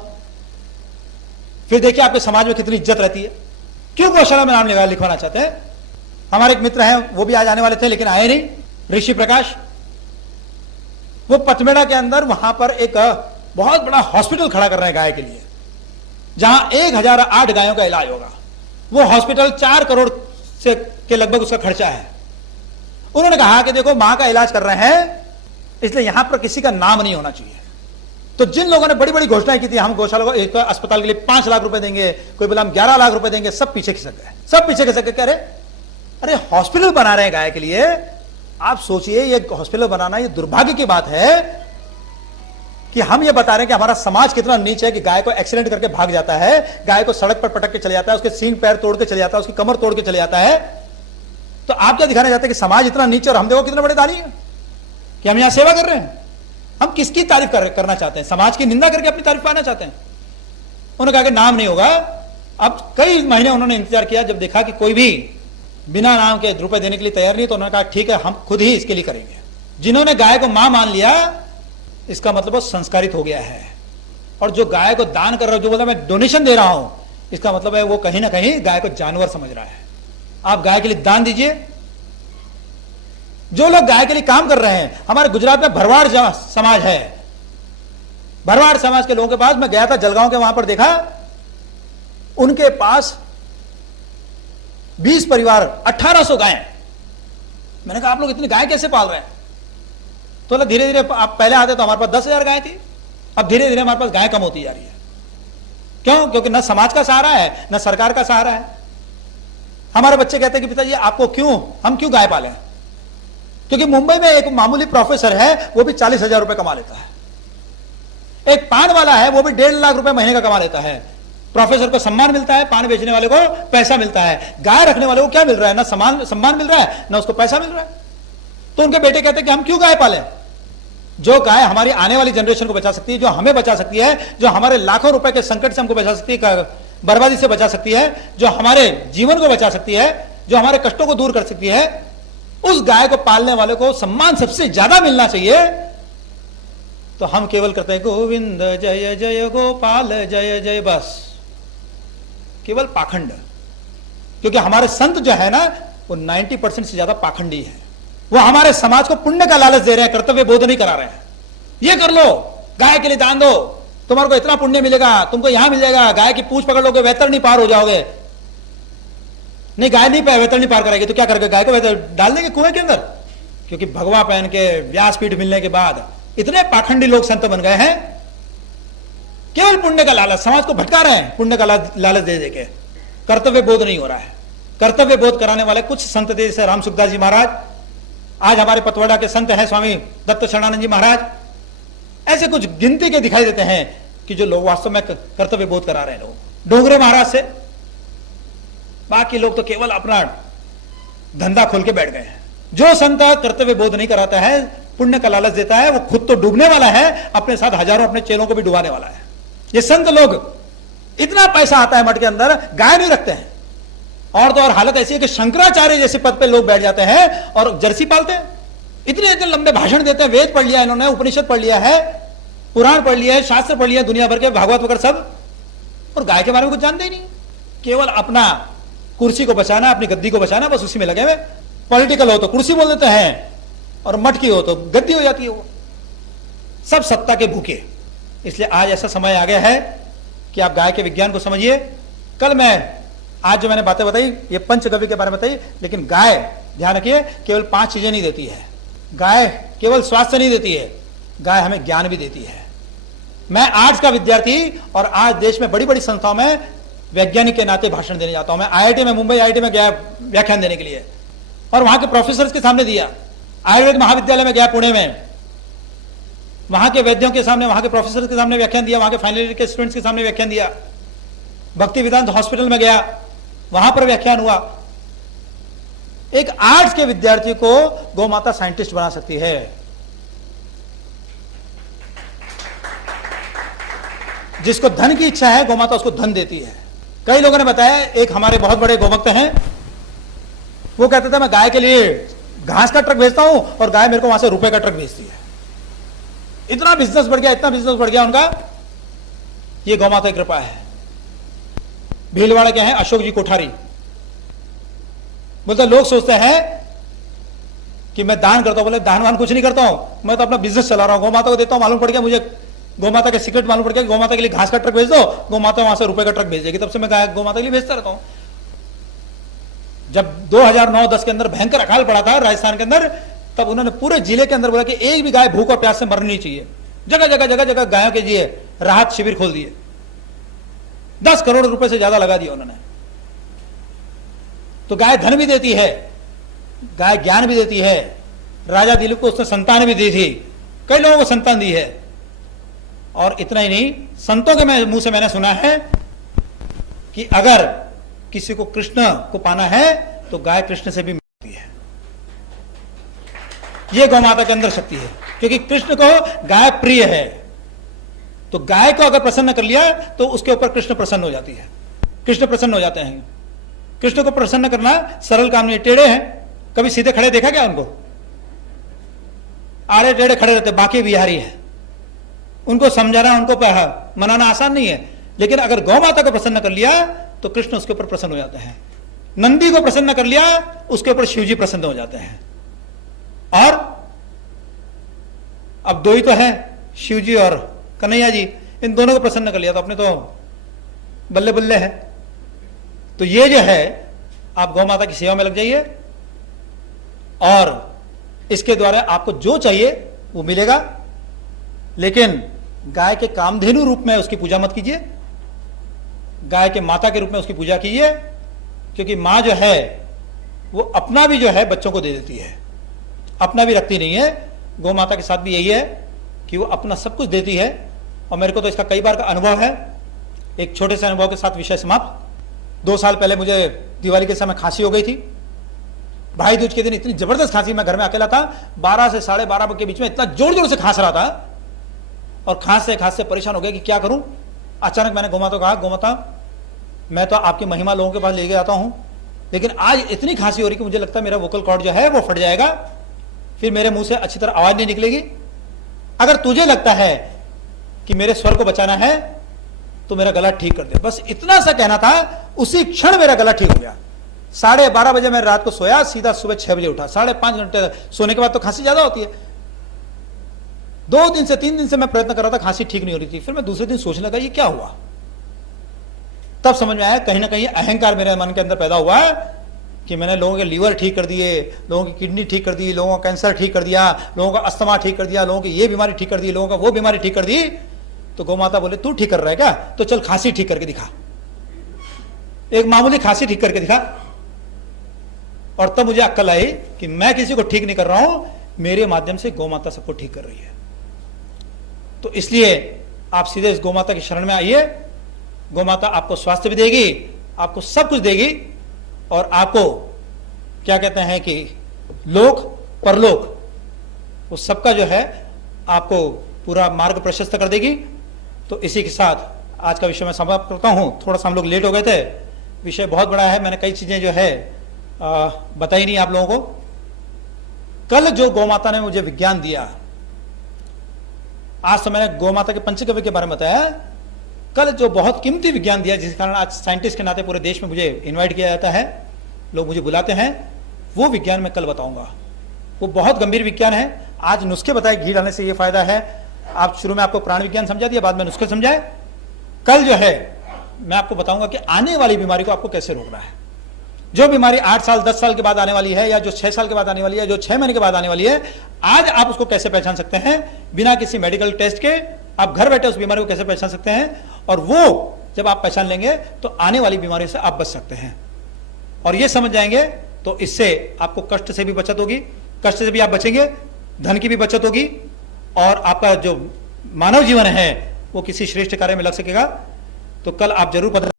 फिर देखिए आपके समाज में कितनी इज्जत रहती है। क्यों गौशाला में नाम लिखवाना चाहते हैं? हमारे एक मित्र हैं, वो भी आज आने वाले थे लेकिन आए नहीं, ऋषि प्रकाश। वो पथमेड़ा के अंदर वहां पर एक बहुत बड़ा हॉस्पिटल खड़ा कर रहे हैं गाय के लिए, जहां 1008 गायों का इलाज होगा। वो हॉस्पिटल 4 करोड़ से के लगभग उसका खर्चा है। उन्होंने कहा कि देखो, मां का इलाज कर रहे हैं, इसलिए यहां पर किसी का नाम नहीं होना चाहिए। तो जिन लोगों ने बड़ी बड़ी घोषणाएं की थी, हम गौशाला को एक अस्पताल के लिए 5 लाख रुपए देंगे, कोई बोला हम 11 लाख रुपए देंगे, सब पीछे खिसक गए। सब पीछे खिसक गए। कह रहे अरे हॉस्पिटल बना रहे हैं गाय के लिए। आप सोचिए, ये हॉस्पिटल बनाना ये दुर्भाग्य की बात है कि हम ये बता रहे हैं कि हमारा समाज कितना नीच है कि गाय को एक्सीडेंट करके भाग जाता है, गाय को सड़क पर पटक के चले जाता है, उसके सीन पैर तोड़ के चले जाता है, उसकी कमर तोड़ के चले जाता है। तो आप क्या दिखाना चाहते हैं कि समाज इतना नीच और हम देखो कितने बड़े दानी है कि हम यहां सेवा कर रहे हैं। हम किसकी तारीफ करना चाहते हैं? समाज की निंदा करके अपनी तारीफ पाना चाहते हैं। उन्होंने कहा कि नाम नहीं होगा। अब कई महीने उन्होंने इंतजार किया, जब देखा कि कोई भी बिना नाम के रुपए देने के लिए तैयार नहीं, तो उन्होंने कहा ठीक है, हम खुद ही इसके लिए करेंगे। जिन्होंने गाय को मां मान लिया, इसका मतलब वो संस्कारित हो गया है। और जो गाय को दान कर रहा है, जो बोलता मैं डोनेशन दे रहा हूं, इसका मतलब है वो कहीं ना कहीं गाय को जानवर समझ रहा है। आप गाय के लिए दान दीजिए। जो लोग गाय के लिए काम कर रहे हैं, हमारे गुजरात में भरवाड़ समाज है। भरवाड़ समाज के लोगों के पास मैं गया था, जलगांव के, वहां पर देखा उनके पास 20 परिवार, 1800 गाय। मैंने कहा आप लोग इतनी गाय कैसे पाल रहे हैं? तो धीरे धीरे, आप पहले आते तो हमारे पास 10,000 गाय थी, अब धीरे धीरे हमारे पास गाय कम होती जा रही है। क्यों? क्योंकि न समाज का सहारा है, न सरकार का सहारा है। हमारे बच्चे कहते हैं कि पिताजी आपको हम क्यों गाय पालें? क्योंकि मुंबई में एक मामूली प्रोफेसर है, वो भी 40,000 रुपए कमा लेता है। एक पान वाला है, वो भी 1.5 लाख रुपए महीने का कमा लेता है। प्रोफेसर को सम्मान मिलता है, पान बेचने वाले को पैसा मिलता है। गाय रखने वाले को क्या मिल रहा है? ना सम्मान मिल रहा है, ना उसको पैसा मिल रहा है। तो उनके बेटे कहते हैं कि हम क्यों गाय पालें? जो गाय हमारी आने वाली जनरेशन को बचा सकती है, जो हमें बचा सकती है, जो हमारे लाखों रुपए के संकट से हमको बचा सकती है, बर्बादी से बचा सकती है, जो हमारे जीवन को बचा सकती है, जो हमारे कष्टों को दूर कर सकती है, उस गाय को पालने वाले को सम्मान सबसे ज्यादा मिलना चाहिए। तो हम केवल करते हैं गोविंद जय जय गोपाल जय जय, बस केवल पाखंड। क्योंकि हमारे संत जो है ना, वो 90% से ज्यादा पाखंडी है। वो हमारे समाज को पुण्य का लालच दे रहे हैं, कर्तव्य बोध नहीं करा रहे हैं। ये कर लो, गाय के लिए दान दो, तुम्हारे को इतना पुण्य मिलेगा, तुमको यहां मिल जाएगा। गाय की पूंछ पकड़ लोगे, वैतरणी पार हो जाओगे। नहीं, गाय नहीं वैतरणी पार कराएगी तो क्या करेगा? गाय को डाल देंगे कुएं के अंदर। क्योंकि भगवा पहन के व्यासपीठ मिलने के बाद इतने पाखंडी लोग संत बन गए हैं, केवल पुण्य का लालच, समाज को भटका रहे हैं पुण्य का लालच दे देके। कर्तव्य बोध नहीं हो रहा है। कर्तव्य बोध कराने वाले कुछ संत थे, जैसे राम सुखदास जी महाराज, आज हमारे पतवाड़ा के संत हैं स्वामी दत्त शरणानंद जी महाराज। ऐसे कुछ गिनती के दिखाई देते हैं कि जो लोग वास्तव में कर्तव्य बोध करा रहे हैं। लोग डोंगरे महाराज से, बाकी लोग तो केवल अपना धंधा खोल के बैठ गए हैं। जो संत कर्तव्य बोध नहीं कराता है, पुण्य का लालच देता है, वो खुद तो डूबने वाला है, अपने साथ हजारों अपने चेलों को भी डुबाने वाला है। ये संत लोग, इतना पैसा आता है मठ के अंदर, गाय नहीं रखते हैं। और तो और हालत ऐसी है कि शंकराचार्य जैसे पद पे लोग बैठ जाते हैं और जर्सी पालते हैं। इतने इतने लंबे भाषण देते हैं। वेद पढ़ लिया इन्होंने, उपनिषद पढ़ लिया है, पुराण पढ़ लिया है, शास्त्र पढ़ लिया दुनिया भर के, भागवत वगैरह सब, और गाय के बारे में कुछ जानते ही नहीं। केवल अपना कुर्सी को बचाना, अपनी गद्दी को बचाना, बस उसी में लगे हुए। पॉलिटिकल हो तो कुर्सी बोल देते हैं, और मठ की हो तो गद्दी हो जाती है। वो सब सत्ता के भूखे। इसलिए आज ऐसा समय आ गया है कि आप गाय के विज्ञान को समझिए। कल आज जो मैंने बातें बताई, ये पंचगव्य के बारे में बताई, लेकिन गाय, ध्यान रखिए, केवल 5 चीजें नहीं देती है। गाय केवल स्वास्थ्य नहीं देती है, गाय हमें ज्ञान भी देती है। मैं आर्ट्स का विद्यार्थी और आज देश में बड़ी बड़ी संस्थाओं में वैज्ञानिक के नाते भाषण देने जाता हूं। मैं आईआईटी में, मुंबई आईआईटी में गया व्याख्यान देने के लिए, और वहां के प्रोफेसर के सामने दिया। आयुर्वेद महाविद्यालय में गया पुणे में, वहां के वैद्यों के सामने, वहां के प्रोफेसर के सामने व्याख्यान दिया, वहां के फाइनल ईयर के स्टूडेंट्स के सामने व्याख्यान दिया। भक्ति वेदांत हॉस्पिटल में गया, वहां पर व्याख्यान हुआ। एक आर्ट्स के विद्यार्थी को गौ माता साइंटिस्ट बना सकती है। जिसको धन की इच्छा है, गौ माता उसको धन देती है। कई लोगों ने बताया, एक हमारे बहुत बड़े गोभक्त हैं, वो कहते थे मैं गाय के लिए घास का ट्रक भेजता हूं और गाय मेरे को वहां से रुपए का ट्रक भेजती है। इतना बिजनेस बढ़ गया, इतना बिजनेस बढ़ गया उनका। ये गौ माता की कृपा है। भीलवाड़ा के हैं अशोक जी कोठारी, बोलते लोग सोचते हैं कि मैं दान करता हूं। बोले दान वान कुछ नहीं करता हूं, मैं तो अपना बिजनेस चला रहा हूं। गौ माता को देता हूं, मालूम पड़ गया मुझे गौ माता के सीक्रेट मालूम पड़ गया। गौ माता के लिए घास का ट्रक भेज दो, गौ माता वहां से रुपए का ट्रक भेज देगी। तब से मैं गौ माता के लिए भेजता रहता हूं। जब 2009-10 के अंदर भयंकर अकाल पड़ा था राजस्थान के अंदर, तब उन्होंने पूरे जिले के अंदर बोला कि एक भी गाय भूख और प्यास से मरनी नहीं चाहिए। जगह जगह जगह जगह गायों के लिए राहत शिविर खोल दिए। 10 करोड़ रुपए से ज्यादा लगा दिया उन्होंने। तो गाय धन भी देती है, गाय ज्ञान भी देती है। राजा दिलीप को उसने संतान भी दी थी, कई लोगों को संतान दी है। और इतना ही नहीं, संतों के मुंह से मैंने सुना है कि अगर किसी को कृष्ण को पाना है तो गाय कृष्ण से भी मिलती है। यह गौ माता के अंदर शक्ति है, क्योंकि कृष्ण को गाय प्रिय है। तो गाय को अगर प्रसन्न कर लिया तो उसके ऊपर कृष्ण प्रसन्न हो जाती है, कृष्ण प्रसन्न हो जाते हैं। कृष्ण को प्रसन्न करना सरल काम नहीं। टेढ़े हैं, कभी सीधे खड़े देखा क्या उनको? आड़े टेढ़े खड़े रहते, बाकी बिहारी है, उनको समझाना, उनको मनाना आसान नहीं है। लेकिन अगर गौ माता को प्रसन्न कर लिया तो कृष्ण उसके ऊपर प्रसन्न हो जाते हैं। नंदी को प्रसन्न कर लिया, उसके ऊपर शिवजी प्रसन्न हो जाते हैं। और अब दो ही तो है, शिवजी और कन्हैया जी, इन दोनों को प्रसन्न कर लिया तो अपने तो बल्ले बल्ले है। तो ये जो है, आप गौ माता की सेवा में लग जाइए और इसके द्वारा आपको जो चाहिए वो मिलेगा। लेकिन गाय के कामधेनु रूप में उसकी पूजा मत कीजिए, गाय के माता के रूप में उसकी पूजा कीजिए, क्योंकि मां जो है वो अपना भी जो है बच्चों को दे देती है, अपना भी रखती नहीं है। गौ माता के साथ भी यही है कि वो अपना सब कुछ देती है। और मेरे को तो इसका कई बार का अनुभव है। एक छोटे से अनुभव के साथ विषय समाप्त। 2 साल पहले मुझे दिवाली के समय खांसी हो गई थी। भाई दूज के दिन इतनी जबरदस्त खांसी, मैं घर में अकेला था, 12 से 12:30 के बीच में इतना जोर जोर से खांस रहा था और खांस से परेशान हो गया कि क्या करूं। अचानक मैंने गौ माता को कहा, गौ माता मैं तो आपकी महिमा लोगों के पास ले जाता हूं, लेकिन आज इतनी खांसी हो रही कि मुझे लगता है मेरा वोकल कॉर्ड जो है वो फट जाएगा, फिर मेरे मुंह से अच्छी तरह आवाज नहीं निकलेगी। अगर तुझे लगता है कि मेरे स्वर को बचाना है तो मेरा गला ठीक कर दे। बस इतना सा कहना था, उसी क्षण मेरा गला ठीक हो गया। 12:30 बजे मैं रात को सोया, सीधा सुबह 6 बजे उठा। 5.5 घंटे सोने के बाद तो खांसी ज्यादा होती है। 2 दिन से 3 दिन से मैं प्रयत्न कर रहा था, खांसी ठीक नहीं हो रही थी। फिर मैं दूसरे दिन सोचने लगा ये क्या हुआ। तब समझ में आया कहीं ना कहीं अहंकार मेरे मन के अंदर पैदा हुआ कि मैंने लोगों के लीवर ठीक कर दिए, लोगों की किडनी ठीक कर दी, लोगों का कैंसर ठीक कर दिया, लोगों का अस्थमा ठीक कर दिया, लोगों की ये बीमारी ठीक कर दी, लोगों का वो बीमारी ठीक कर दी। तो गौ माता बोले तू ठीक कर रहा है क्या, तो चल खांसी ठीक करके दिखा, एक मामूली खांसी ठीक करके दिखा। और तब मुझे अक्ल आई कि मैं किसी को ठीक नहीं कर रहा हूं, मेरे माध्यम से गौ माता सबको ठीक कर रही है। तो इसलिए आप सीधे इस गौ माता की शरण में आइए। गौ माता आपको स्वास्थ्य भी देगी, आपको सब कुछ देगी, और आपको क्या कहते हैं कि लोक परलोक वो सबका जो है आपको पूरा मार्ग प्रशस्त कर देगी। तो इसी के साथ आज का विषय मैं समाप्त करता हूं। थोड़ा सा हम लोग लेट हो गए थे, विषय बहुत बड़ा है, मैंने कई चीजें जो है बताई नहीं आप लोगों को। कल जो गौ माता ने मुझे विज्ञान दिया, आज तो मैंने गौ माता के पंचगव्य के बारे में बताया, कल जो बहुत कीमती विज्ञान दिया, जिस कारण आज साइंटिस्ट के नाते पूरे देश में मुझे इनवाइट किया जाता है, लोग मुझे बुलाते हैं, वो विज्ञान मैं कल बताऊंगा। वो बहुत गंभीर विज्ञान है। आज नुस्खे बताए, घी डालने से ये फायदा है। आप शुरू में आपको प्राण विज्ञान समझा दिया, बाद में नुस्खे समझाए। कल जो है मैं आपको बताऊंगा कि आने वाली बीमारी को आपको कैसे रोकना है। जो बीमारी 8 साल 10 साल के बाद आने वाली है, या जो 6 साल के बाद आने वाली है, जो 6 महीने के बाद आने वाली है, आज आप उसको कैसे पहचान सकते हैं बिना किसी मेडिकल टेस्ट के। आप घर बैठे उस बीमारी को कैसे पहचान सकते हैं, और वो जब आप पहचान लेंगे तो आने वाली बीमारी से आप बच सकते हैं। और ये समझ जाएंगे तो इससे आपको कष्ट से भी बचत होगी, कष्ट से भी आप बचेंगे, धन की भी बचत होगी, और आपका जो मानव जीवन है वो किसी श्रेष्ठ कार्य में लग सकेगा। तो कल आप जरूर